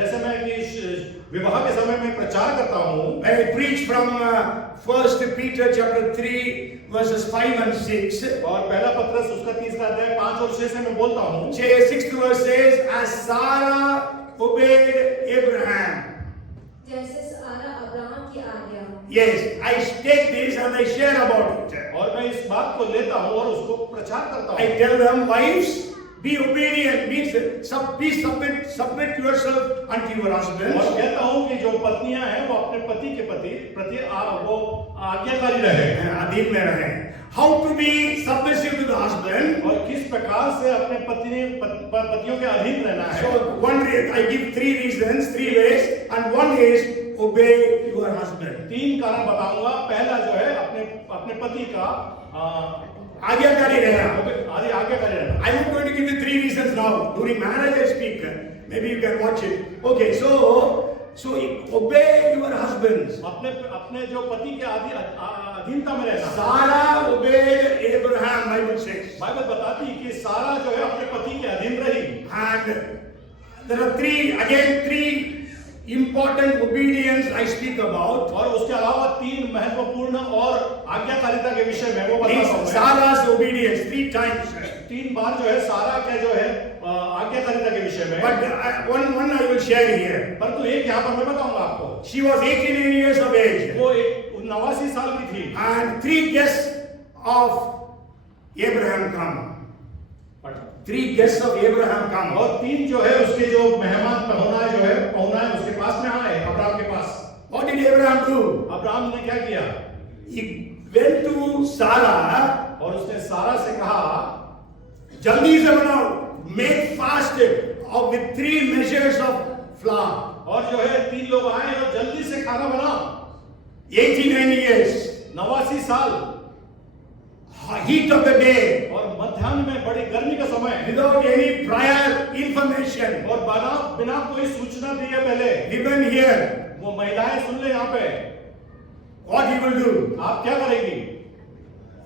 जैसे मैं कि विवाह के समय मैं प्रचार करता हूँ। When I preach from 1 Peter chapter 3 verses 5 and 6, और पहला पत्रस उसका 3 अध्याय 5 और 6 से मैं बोलता हूँ। 6th verse says, as Sarah obeyed Abraham. जैसे सारा अब्राहम की आज्ञा। Yes, I take this and I share about it. और मैं इस बात को लेता हूँ और उसको प्रचार करता I हूँ। tell them, wives, be obedient, means submit yourself unto your और husbands. कहता हूँ कि जो पत्नियां हैं वो अपने पति के प्रति वो आज्ञाकारी रहे। अधीन में रहें. How to be submissive to the husband? और किस प्रकार से अपने पतियों के अधीन रहना है। So I give 3 reasons, 3 ways, and one is obey your husband. 3 कारण बताऊंगा। पहला जो है अपने पति का आज्ञाकारी रहना. आज्ञाकारी रहना। I'm not going to give you 3 reasons now. During marriage I speak. Maybe you can watch it. Okay, so obey your husbands. अपने जो पति के अधीनता में रहना। Sarah obeyed Abraham, Bible says. Bible बताती है कि सारा जो है अपने पति के अधीन रही। And there are 3 important obedience I speak about. और उसके अलावा 3 महत्वपूर्ण और आज्ञाकारिता के विषय में वो बताता हूँ। Sarah's obedience 3 times. 3 बार जो है सारा का जो है आज्ञाकारिता के विषय में। But one I will share here. परंतु एक यहाँ पर मैं बताऊंगा आपको। She was 89 years of age. वो 89 साल की थी। And 3 guests of Abraham come. 3 guests of Abraham come. और 3 जो है उसके जो मेहमान पहुना है उसके पास में आए अब्राहम के पास। What did Abraham do? Abraham ने क्या किया? He went to Sarah और उसने सारा से कहा, जल्दी से बनाओ, make fast with 3 measures of flour. और जो है 3 लोग आए और जल्दी से खाना बनाओ। 89 years. 89 साल। Heat of the day. और मध्याह्न में बड़ी गर्मी का समय। Without any prior information. और बिना कोई सूचना दिए पहले। Women here. वो महिलाएं सुन ले यहाँ पे। What he will do? आप क्या करेंगी?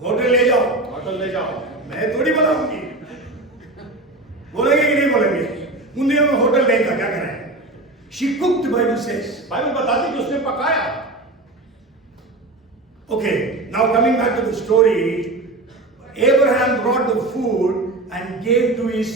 होटल ले जाओ। होटल ले जाओ। मैं थोड़ी बनाऊंगी। बोलेंगे कि नहीं बोलेंगे? उन दिनों में होटल नहीं था, क्या करें? She cooked, Bible says. Bible बताती कि उसने पकाया। Okay, now coming back to the story, Abraham brought the food and gave to his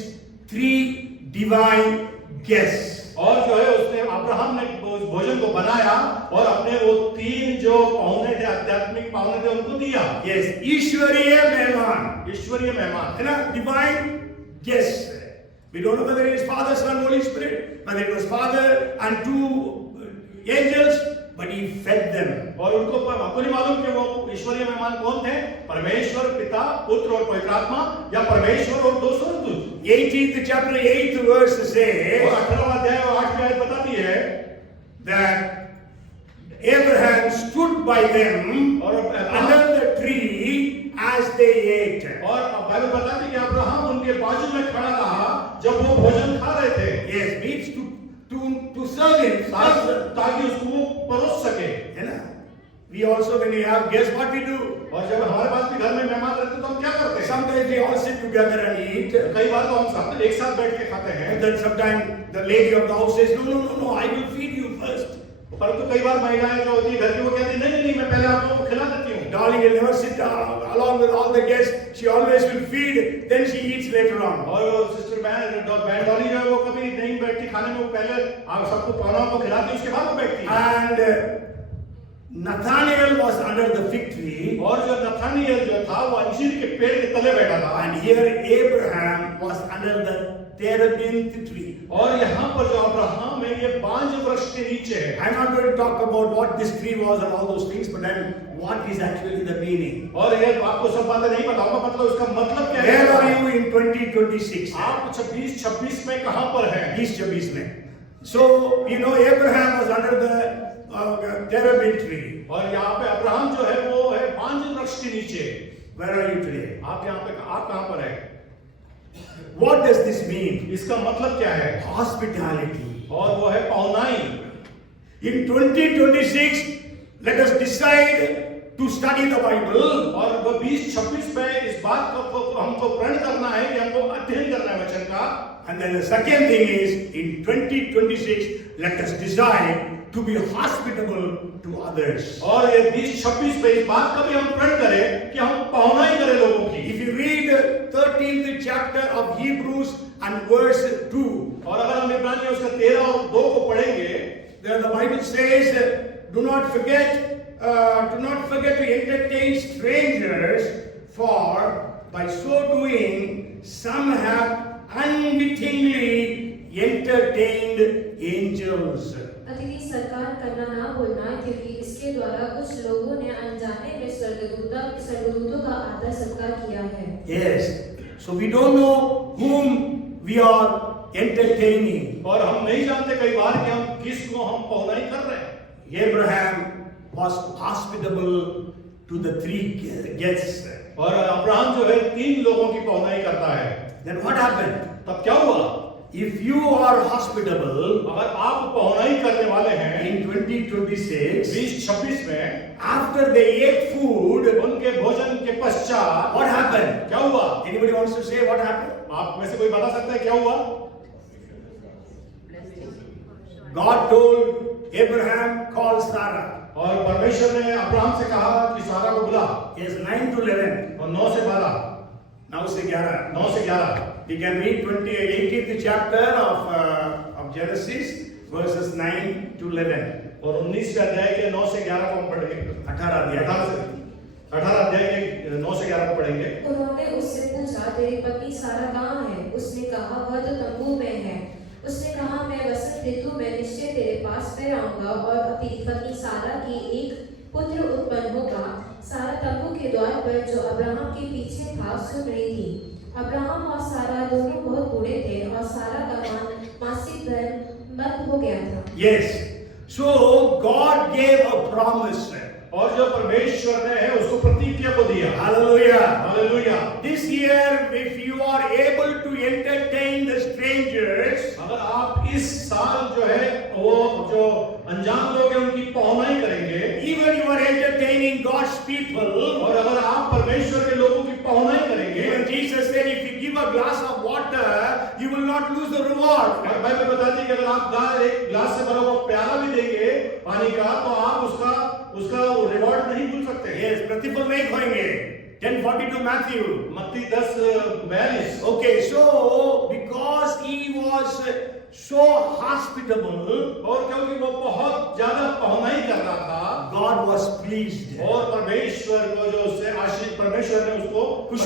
3 divine guests. और जो है उसने अब्राहम ने उस भोजन को बनाया और अपने वो 3 जो पाहुने थे, आध्यात्मिक पाहुने थे, उनको दिया। Yes, ईश्वरीय मेहमान, ईश्वरीय मेहमान है ना, divine guests. We don't know whether it is Father, Son, Holy Spirit, whether it was Father and 2 angels, but he fed them. और उनको आपको नहीं मालूम कि वो ईश्वरीय मेहमान कौन थे? परमेश्वर पिता, पुत्र और पवित्र आत्मा, या परमेश्वर और 2 स्वर्गदूत। 18th chapter 8th verse says, और 18वां अध्याय और 8वीं आयत बताती है that Abraham stood by them under the tree as they ate. और बाइबल बताती है कि अब्राहम उनके बाजू में खड़ा रहा जब वो भोजन खा रहे थे। Yes, means to serve him, ताकि उसको वो परोस सके, है ना? We also, when we have guests, what we do? और जब हमारे पास भी घर में मेहमान रहते तो हम क्या करते हैं? Sometimes we all sit together and eat. कई बार तो हम सब एक साथ बैठ के खाते हैं। And then sometimes the lady of the house says, no, I will feed you first. परंतु कई बार महिलाएं जो होती है घर की वो कहती नहीं मैं पहले आप लोगों को खिला देती हूँ। Darling will never sit along with all the guests. She always will feed, then she eats later on. और सिस्टर बहन डॉली जो है वो कभी नहीं बैठती खाने में, वो पहले आप सबको पौनों को खिलाती उसके बाद वो बैठती। And Nathaniel was under the fig tree. और जो नथानियल जो था वो अंजीर के पेड़ के तले बैठा था। And here Abraham was under the terebinth tree. और यहाँ पर जो अब्राहम है ये बांज वृक्ष के नीचे है। I'm not going to talk about what this tree was and all those things, but then what is actually the meaning? और ये आपको सब बातें नहीं बताऊंगा, मतलब इसका मतलब क्या है? Where are you in 2026? आप 26 में कहाँ पर हैं? 2026 में. So you know Abraham was under the terebinth tree. और यहाँ पे अब्राहम जो है वो है बांज वृक्ष के नीचे। Where are you today? आप यहाँ पे आप कहाँ पर हैं? What does this mean? इसका मतलब क्या है? Hospitality. और वो है पौनाई। In 2026, let us decide to study the Bible. और वो 20-26 में इस बात को हमको प्रण करना है कि हमको अध्ययन करना है वचन का। And then the second thing is, in 2026, let us decide to be hospitable to others. और ये 20-26 पे इस बात का भी हम प्रण करें कि हम पहुनाई करें लोगों की। If you read the 13th chapter of Hebrews and verse 2, और अगर हम इब्रानियों उसका 13 और 2 को पढ़ेंगे, there the Bible says, do not forget to entertain strangers, for by so doing some have unwittingly entertained angels. अतिथि सत्कार करना ना भूलना, क्योंकि इसके द्वारा कुछ लोगों ने अनजाने में स्वर्गदूतों का आदर सत्कार किया है। Yes. So we don't know whom we are entertaining. और हम नहीं जानते कई बार कि हम किसको हम पहुनाई कर रहे हैं। Abraham was hospitable to the 3 guests. और अब्राहम जो है 3 लोगों की पहुनाई करता है। Then what happened? तब क्या हुआ? If you are hospitable अगर आप पहुनाई करने वाले हैं in 2026, 20-26 में, after they ate food, उनके भोजन के पश्चात what happened? क्या हुआ? Anybody wants to say what happened? आप में से कोई बता सकता है क्या हुआ? God told Abraham, call Sarah. और परमेश्वर ने अब्राहम से कहा कि सारा को बुला। Yes, 9 to 11. और 9 से 12, 9 से 11. 9 से 11। You can read 18th chapter of Genesis, verses 9 to 11. और 19वें अध्याय के 9 से 11 को हम पढ़ेंगे। 18 अध्याय। 18 अध्याय के 9 से 11 को पढ़ेंगे। उन्होंने उससे पूछा, तेरी पत्नी सारा कहाँ है? उसने कहा, वह तो तंबू में है। उसने कहा, मैं वसंत ऋतु में निश्चय तेरे पास फिर आऊंगा और तेरी पत्नी सारा की एक पुत्र उत्पन्न होगा। सारा तंबू के द्वार पर जो अब्राहम के पीछे था सुन रही थी। अब्राहम और सारा दोनों बहुत बूढ़े थे और सारा का मासिक धर्म बंद हो गया था। Yes. So God gave a promise. और जो परमेश्वर ने है उसको प्रतिज्ञा को दिया। Hallelujah. Hallelujah. This year, if you are able to entertain the strangers, अगर आप इस साल जो है वो जो अनजान लोग हैं उनकी पहुनाई करेंगे, even you are entertaining God's people, और अगर आप परमेश्वर के लोगों की पहुनाई करेंगे, even Jesus said, if you give a glass of water, you will not lose the reward. और बाइबल बताती है कि अगर आप एक ग्लास से भरा हुआ प्याला भी देंगे पानी का, तो आप उसका रिवॉर्ड नहीं भूल सकते। Yes, प्रतिफल नहीं खोएंगे। 10:42 Matthew. मत्ती 10:42। Okay, so because he was so hospitable, और क्योंकि वो बहुत ज्यादा पहुनाई कर रहा था, God was pleased. और परमेश्वर को जो उससे आशीष, परमेश्वर ने उसको खुश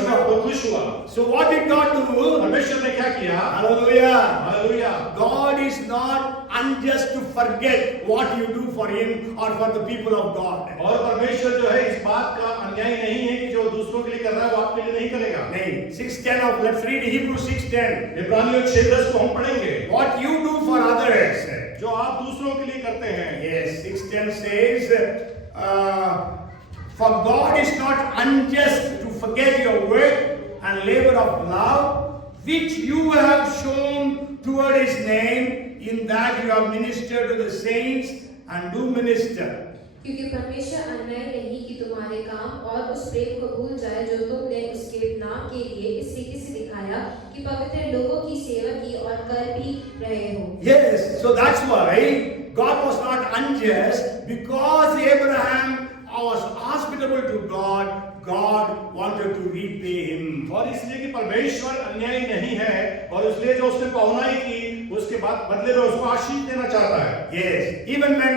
हुआ। So what did God do? परमेश्वर ने क्या किया? Hallelujah. Hallelujah. God is not unjust to forget what you do for him or for the people of God. और परमेश्वर जो है इस बात का अन्याय नहीं है कि जो दूसरों के लिए कर रहा है वो आपके लिए नहीं करेगा। नहीं, 6:10 of, let's read Hebrews 6:10. इब्रानियों 6:10 को हम पढ़ेंगे। What you do for others. जो आप दूसरों के लिए करते हैं। Yes, 6:10 says, for God is not unjust to forget your work and labor of love, which you have shown toward his name, in that you have ministered to the saints and do minister. क्योंकि परमेश्वर अन्याय नहीं कि तुम्हारे काम और उस प्रेम को भूल जाए जो तुमने उसके नाम के लिए इस रीति से दिखाया कि पवित्र लोगों की सेवा की और कर भी रहे हो। Yes, so that's why God was not unjust, because Abraham was hospitable to God. God wanted to repay him. और इसलिए कि परमेश्वर अन्यायी नहीं है, और इसलिए जो उसने पहुनाई की उसके बाद बदले में उसको आशीष देना चाहता है। Yes, even when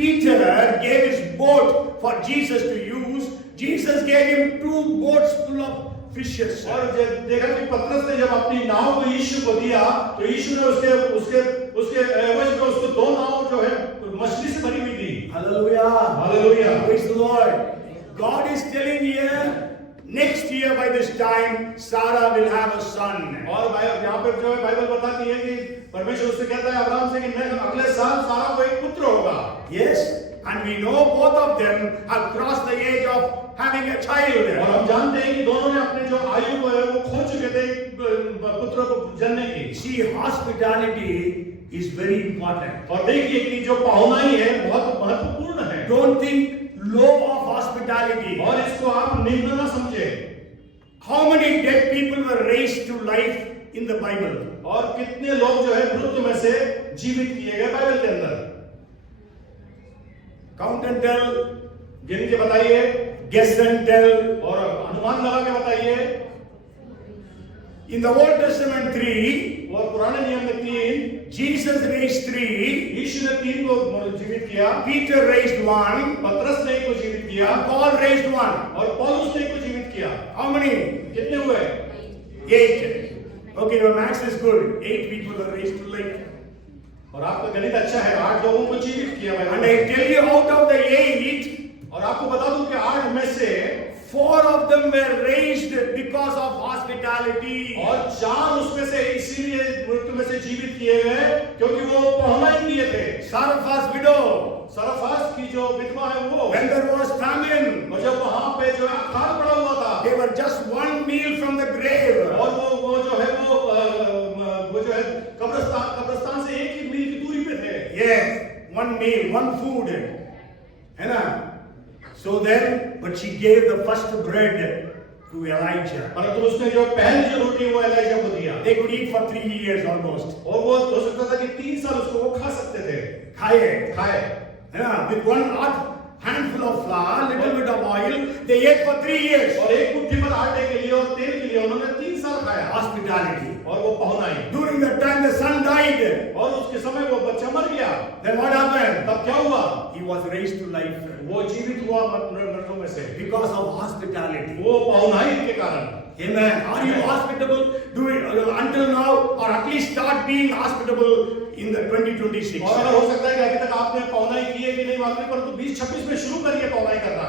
Peter gave his boat for Jesus to use, Jesus gave him 2 boats full of fishes. और जब देखा कि पतरस ने जब अपनी नाव को यीशु को दिया, तो यीशु ने उसके एवज में उसको 2 नाव जो है मछली से भरी हुई थी। Hallelujah. Hallelujah. Praise the Lord. God is telling here, next year by this time, Sarah will have a son. और यहाँ पे जो है बाइबल बताती है कि परमेश्वर उससे कहता है अब्राहम से कि अगले साल सारा को एक पुत्र होगा। Yes, and we know both of them have crossed the age of having a child. और हम जानते हैं कि दोनों ने अपने जो आयु को है वो खो चुके थे पुत्र को जन्ने की। See, hospitality is very important. और देखिए कि जो पहुनाई है बहुत महत्वपूर्ण है। Don't think low of hospitality. और इसको आप निम्न न समझे। How many dead people were raised to life in the Bible? और कितने लोग जो है मृत्यु में से जीवित किए गए बाइबल के अंदर। count and tell, गिन के बताइए guess and tell. और अनुमान लगा के बताइए। In the Old Testament 3, और पुराने नियम में 3, Jesus raised 3, यीशु ने 3 को जीवित किया, Peter raised 1, पतरस ने 1 को जीवित किया and Paul raised 1. और पौलुस ने 1 को जीवित किया। How many? कितने हुए? 8. Okay, your maths is good. 8 people are raised to life. और आपका गणित अच्छा है, 8 लोगों को जीवित किया And मैंने। I tell you, out of the 8, और आपको बता दूं कि 8 में से 4 of them were raised because of hospitality. और 4 उसमें से इसीलिए मृत्यु में से जीवित किए गए क्योंकि वो पहुंच किए थे। Zarephath's widow, सरफास की जो विधवा है वो, when there was famine, और जब वहां पे जो है अकाल पड़ा हुआ था, they were just 1 meal from the grave. और वो जो है वो जो है कब्रिस्तान से 1 ही मील की दूरी पे थे। Yes, 1 meal, 1 food. है ना? So then, but she gave the first bread to Elijah. परंतु उसने जो पहली जो रोटी वो एलिशा को दिया, They could eat for 3 years almost. और वो हो सकता था कि 3 साल उसको वो खा सकते थे। खाए, है ना? With 1 odd handful of flour, little bit of oil, they ate for 3 years. और 1 मुट्ठी भर आटे के लिए और तेल के लिए उन्होंने 3 साल खाया। Hospitality. और वो पहुनाई। During that time, the son died. और उसके समय वो बच्चा मर गया। Then what happened? तब क्या हुआ? He was raised to life वो जीवित हुआ मृतकों में से because of hospitality. वो पहुनाई के कारण। Amen. Are you hospitable? Do it until now, or at least start being hospitable in the 2026. और अगर हो सकता है कि अभी तक आपने पहुनाई की है कि नहीं मालूम, परंतु 2026 में शुरू करिए पहुनाई करना।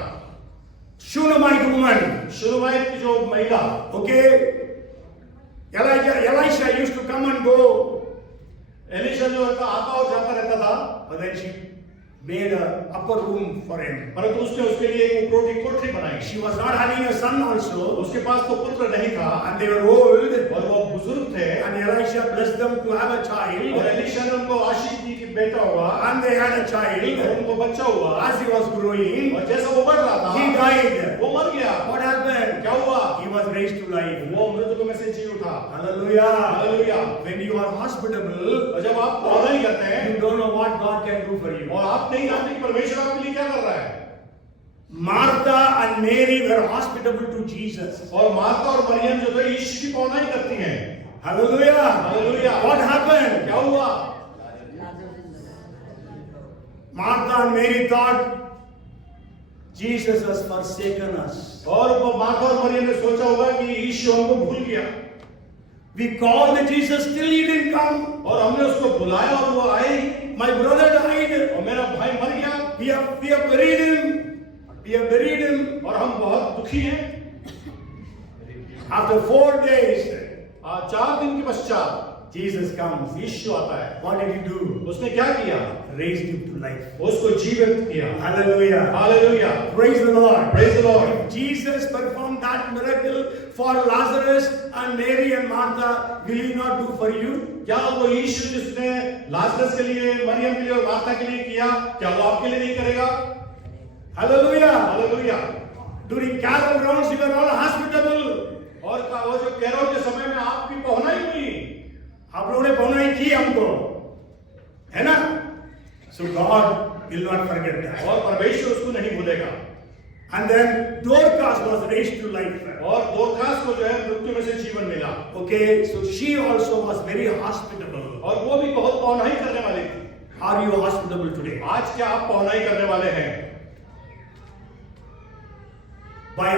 Shunammite woman. शुरुआत की जो महिला, Okay. Elisha used to come and go, Elisha जो है आता और जाता रहता था, but then she made a upper room for him. परंतु उसने उसके लिए एक ऊपरों की कोठरी बनाई। She was not having a son also, उसके पास तो पुत्र नहीं था and they were old, और वो बुजुर्ग थे, and Elisha blessed them to have a child, और एलिशा ने उनको आशीष दी कि बेटा हुआ, and they had a और child. उनको बच्चा हुआ। As he was growing, और जैसा वो बढ़ रहा था, he died. वो मर गया। What happened? क्या हुआ? He was raised to life. वो मृतकों में से जी उठा। Hallelujah. Hallelujah. When you are hospitable, और जब आप पहुनाई करते हैं, you don't know what God can do for you. और आप नहीं जानते कि परमेश्वर आपके लिए क्या कर रहा है। Martha and Mary were hospitable to Jesus. और मार्था और मरियम जो थे यीशु की पहुनाई करती हैं। Hallelujah. हालेलुया। What happened? क्या हुआ? Martha and Mary thought Jesus has forsaken us. और वो मार्था और मरियम ने सोचा होगा कि यीशु हमको भूल गया। We called Jesus, still he didn't come. और हमने उसको बुलाया और वो आए ही। My brother died. और मेरा भाई मर गया। We have buried him. We have buried him. और हम बहुत दुखी हैं। After 4 days, 4 दिन के पश्चात Jesus comes. यीशु आता है। What did he do? उसने क्या किया? Raised him to life. उसको जीवित किया। Hallelujah. Hallelujah. Praise the Lord. Praise the Lord. Jesus performed that miracle for Lazarus and Mary and Martha. Will he not do for you? क्या वो यीशु जिसने Lazarus के लिए, मरियम के लिए और मार्था के लिए किया, क्या वो आपके लिए नहीं करेगा? Hallelujah. Hallelujah. During carol rounds, you were all hospitable. और वो जो कैरोल के समय में आपकी पहुनाई हुई, आप लोगों ने पहुनाई की हमको, है ना? So God will not forget that. और परमेश्वर उसको नहीं भूलेगा। And then Dorcas was raised to life. और दोरकास को जो है मृत्यु में से जीवन मिला। Okay, so she also was very hospitable. और वो भी बहुत पहुनाई करने वाली थी। Are you hospitable today? आज क्या आप पहुनाई करने वाले हैं? By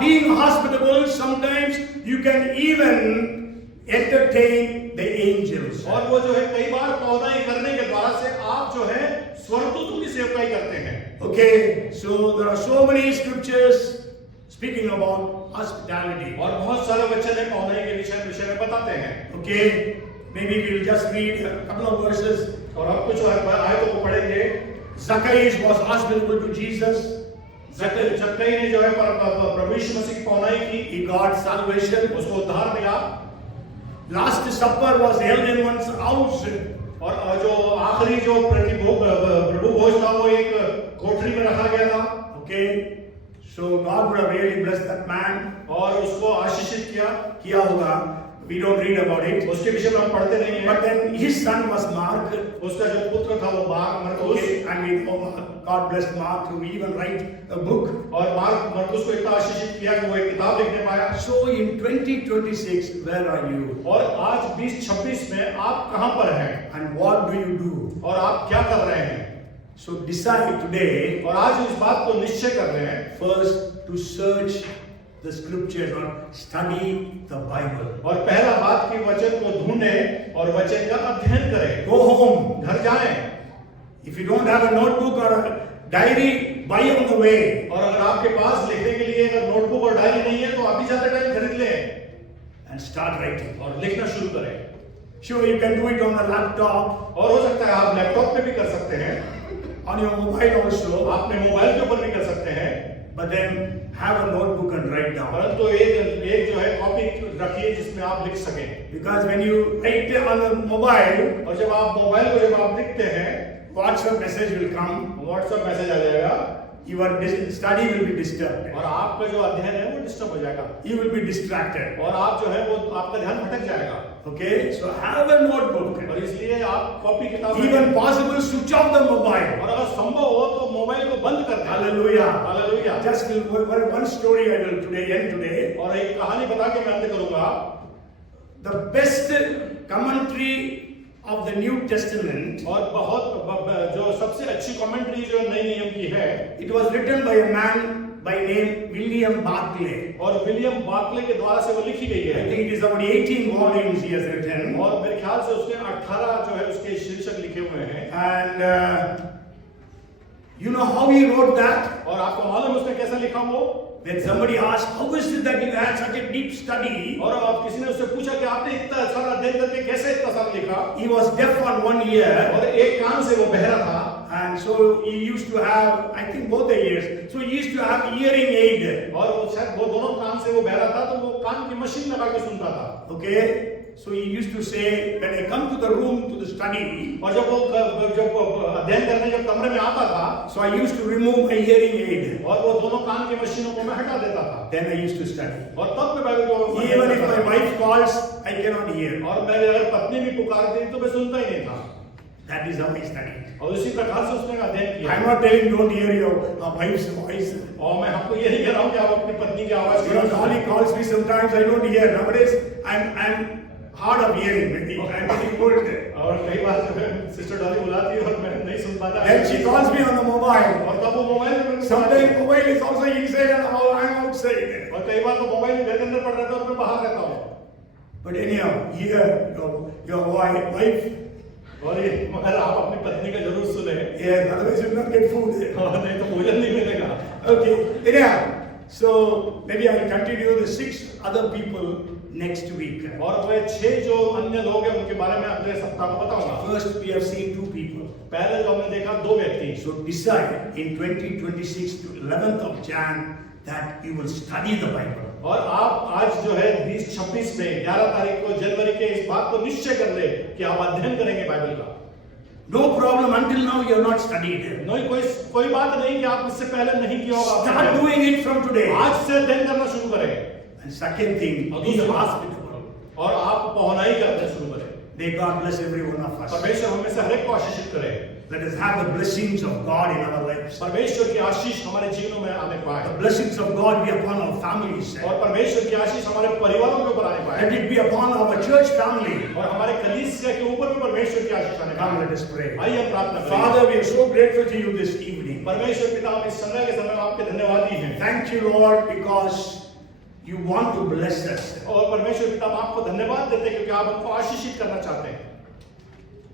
being hospitable, sometimes you can even entertain the angels. और वो जो है कई बार पहुनाई करने के द्वारा से आप जो है स्वर्गदूतों की सेवकाई करते हैं। Okay, so there are so many scriptures speaking about hospitality. और बहुत सारे बच्चे ने पहुनाई के विषय में बताते हैं। Okay, maybe we'll just read a couple of verses. और अब कुछ आयतों को पढ़ेंगे। Zacchaeus was hospitable to Jesus. जक्कई ने जो है प्रभु यीशु मसीह की पहुनाई की, He got salvation. उसको उद्धार मिला। Last supper was held in one's house. और जो आखिरी जो प्रभु भोज था वो एक कोठरी में रखा गया था। Okay, so God would have really blessed that man. और उसको आशीषित किया। किया होगा. We don't read about it. उसके विषय में हम पढ़ते नहीं हैं। But then his son was Mark. उसका जो पुत्र था वो मरकुस। Okay, and we know God blessed Mark to even write a book. और मरकुस को इतना आशीषित किया कि वो एक किताब लिखने पाया। So in 2026, where are you? और आज 2026 में आप कहाँ पर हैं? And what do you do? और आप क्या कर रहे हैं? So decide today. और आज इस बात को निश्चय कर रहे हैं। First to search the scriptures or study the Bible. और पहला बात की वचन को ढूंढें और वचन का अध्ययन करें। Go home. घर जाएं। If you don't have a notebook or a diary, buy on the way. और अगर आपके पास लिखने के लिए अगर नोटबुक और डायरी नहीं है तो आप भी जाते टाइम खरीद लें And start writing. और लिखना शुरू करें। Sure, you can do it on a laptop, और हो सकता है आप लैपटॉप पे भी कर सकते हैं, on your mobile also. आपने मोबाइल के ऊपर भी कर सकते हैं। But then have a notebook and write down. परंतु एक जो है कॉपी रखिए जिसमें आप लिख सकें। Because when you write on the mobile, और जब आप मोबाइल को जब आप लिखते हैं, WhatsApp message will come. WhatsApp message आ जाएगा Your study will be disturbed. और आपका जो अध्ययन है वो डिस्टर्ब हो जाएगा You will be distracted. और आप जो है वो आपका ध्यान भटक जाएगा। Okay, so have a notebook. और इसलिए आप कॉपी किताब Even possible, switch off the mobile. और अगर संभव हो तो मोबाइल को बंद कर दें। Hallelujah. Hallelujah. Just one story I will end today. और एक कहानी बता के मैं अंत करूंगा। The best commentary of the New Testament. और बहुत जो सबसे अच्छी कमेंट्री जो नए नियम की है, It was written by a man by name William Barclay. और विलियम बार्कले के द्वारा से वो लिखी गई I है। think it is about 18 volumes he has written. और मेरे ख्याल से उसने 18 जो है उसके शीर्षक लिखे हुए हैं। And you know how he wrote that? और आपको मालूम है उसने कैसा लिखा वो? When somebody asked, how is it that you had such a deep study? और अब किसी ने उससे पूछा कि आपने इतना सारा अध्ययन करके कैसे इतना सारा लिखा? He was deaf on one ear. और एक कान से वो बहरा था। And so he used to have, I think both the ears. So he used to have hearing aid. और वो शायद वो दोनों कान से वो बहरा था तो वो कान की मशीन लगा के सुनता था। Okay? So he used to say, when I come to the room to the study, और जब वो अध्ययन करने जब कमरे में आता था, so I used to remove my hearing aid. और वो दोनों कान की मशीनों को मैं हटा देता था। Then I used to study. और तब मैं बाइबल को Even if my wife calls, I cannot hear. और मेरी अगर पत्नी भी पुकारती तो मैं सुनता ही नहीं था। That is how I studied. और उसी प्रकार से उसने अध्ययन किया। I'm not telling don't hear your wife's voice. और मैं आपको ये नहीं कह रहा हूँ कि आप अपनी पत्नी की आवाज You know, Dolly calls me sometimes, I don't hear. Nowadays, I'm hard of hearing. Maybe I'm getting old. और कई बार जो है सिस्टर डॉली बुलाती है और मैं नहीं सुन पाता। Then she calls me on the mobile. और तब वो मोबाइल में Sometimes mobile is also inside and I'm outside. और कई बार तो मोबाइल घर के अंदर पड़ रहता है और मैं बाहर रहता हूँ। But anyhow, here your wife. और ये मगर आप अपनी पत्नी का जरूर सुने। Yes, otherwise you will not get food. और नहीं तो भोजन नहीं मिलेगा। Okay. Anyhow, so maybe I'll continue the 6 other people next week. और वे 6 जो अन्य लोग हैं उनके बारे में अगले सप्ताह को बताऊंगा। First, we have seen 2 people. पहले जो हमने देखा 2 व्यक्ति। So decide in 2026 to 11th of Jan that you will study the Bible. और आप आज जो है 2026 में 11 तारीख को जनवरी के इस बात को निश्चय कर ले कि आप अध्ययन करेंगे बाइबल का। No problem, until now you have not studied it. नहीं कोई बात नहीं कि आप इससे पहले नहीं किया होगा। Start doing it from today. आज से अध्ययन करना शुरू करें। And second thing, be hospitable. और आप पहुनाई करना शुरू करें। May God bless every one of us. परमेश्वर हमें से हर एक को आशीषित करे। Let us have the blessings of God in our lives. परमेश्वर की आशीष हमारे जीवनों में आने पाए। The blessings of God be upon our families. और परमेश्वर की आशीष हमारे परिवारों के ऊपर आने पाए। Let it be upon our church family. और हमारे कलीसिया के ऊपर भी परमेश्वर की आशीष आने Come, पाए। let us pray. आइए हम प्रार्थना करें। Father, we are so grateful to you this evening. परमेश्वर पिता हम इस संध्या के समय आपके धन्यवादी हैं। Thank you, Lord, because you want to bless us. और परमेश्वर पिता हम आपको धन्यवाद देते हैं क्योंकि आप हमको आशीषित करना चाहते हैं।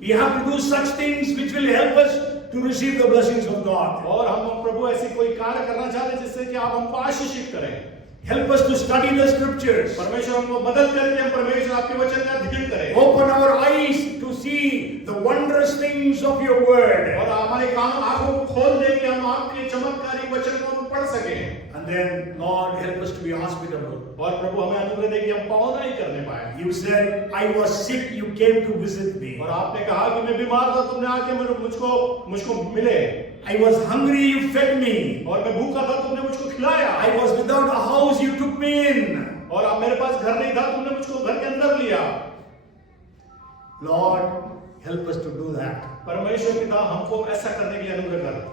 We have to do such things which will help us to receive the blessings of God. और हम प्रभु ऐसी कोई कार्य करना चाहते हैं जिससे कि आप हमको आशीषित करें। Help us to study the scriptures. परमेश्वर हमको मदद करके हम परमेश्वर आपके वचन का अध्ययन करें। Open our eyes to see the wondrous things of your word. और हमारे आंखों को खोल दे कि हम आपके चमत्कारी वचन को पढ़ सकें। And then, Lord, help us to be hospitable. और प्रभु हमें अनुग्रह दे कि हम पौना ही करने पाए। You said, I was sick, you came to visit me. और आपने कहा कि मैं बीमार था, तुमने आके मुझको मिले। I was hungry, you fed me. और मैं भूखा था, तुमने मुझको खिलाया। I was without a house, you took me in. और अब मेरे पास घर नहीं था, तुमने मुझको घर के अंदर लिया। Lord, help us to do that. परमेश्वर पिता हमको ऐसा करने के लिए अनुग्रह कर।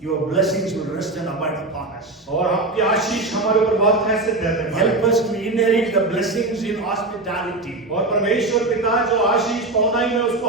Your blessings will rest and abide upon us. और आपकी आशीष हमारे ऊपर बहुत कैसे रहने पाए। Help us to inherit the blessings in hospitality. और परमेश्वर पिता जो आशीष पौनाई में उसको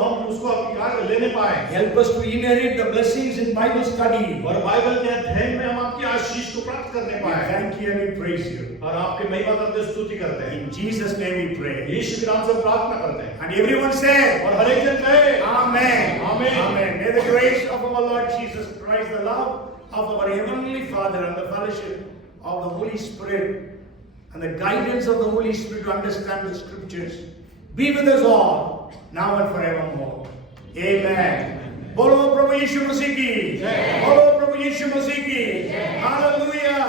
आपकी कार लेने पाए। Help us to inherit the blessings in Bible study. और बाइबल के अध्ययन में हम आपकी आशीष को प्राप्त करने We पाए। thank you and we praise you. और आपकी महिमा करते स्तुति करते हैं। In Jesus' name we pray. यीशु के नाम से प्रार्थना करते हैं। And everyone said, और हर एक जन कहे Amen. Amen. Amen. May the grace of our Lord Jesus Christ, the love of our Heavenly Father, and the fellowship of the Holy Spirit, and the guidance of the Holy Spirit to understand the Scriptures be with us all, now and forevermore. Amen. Bolo Prabhu Yishu Masih ki. Bolo Prabhu Yishu Masih ki. Hallelujah.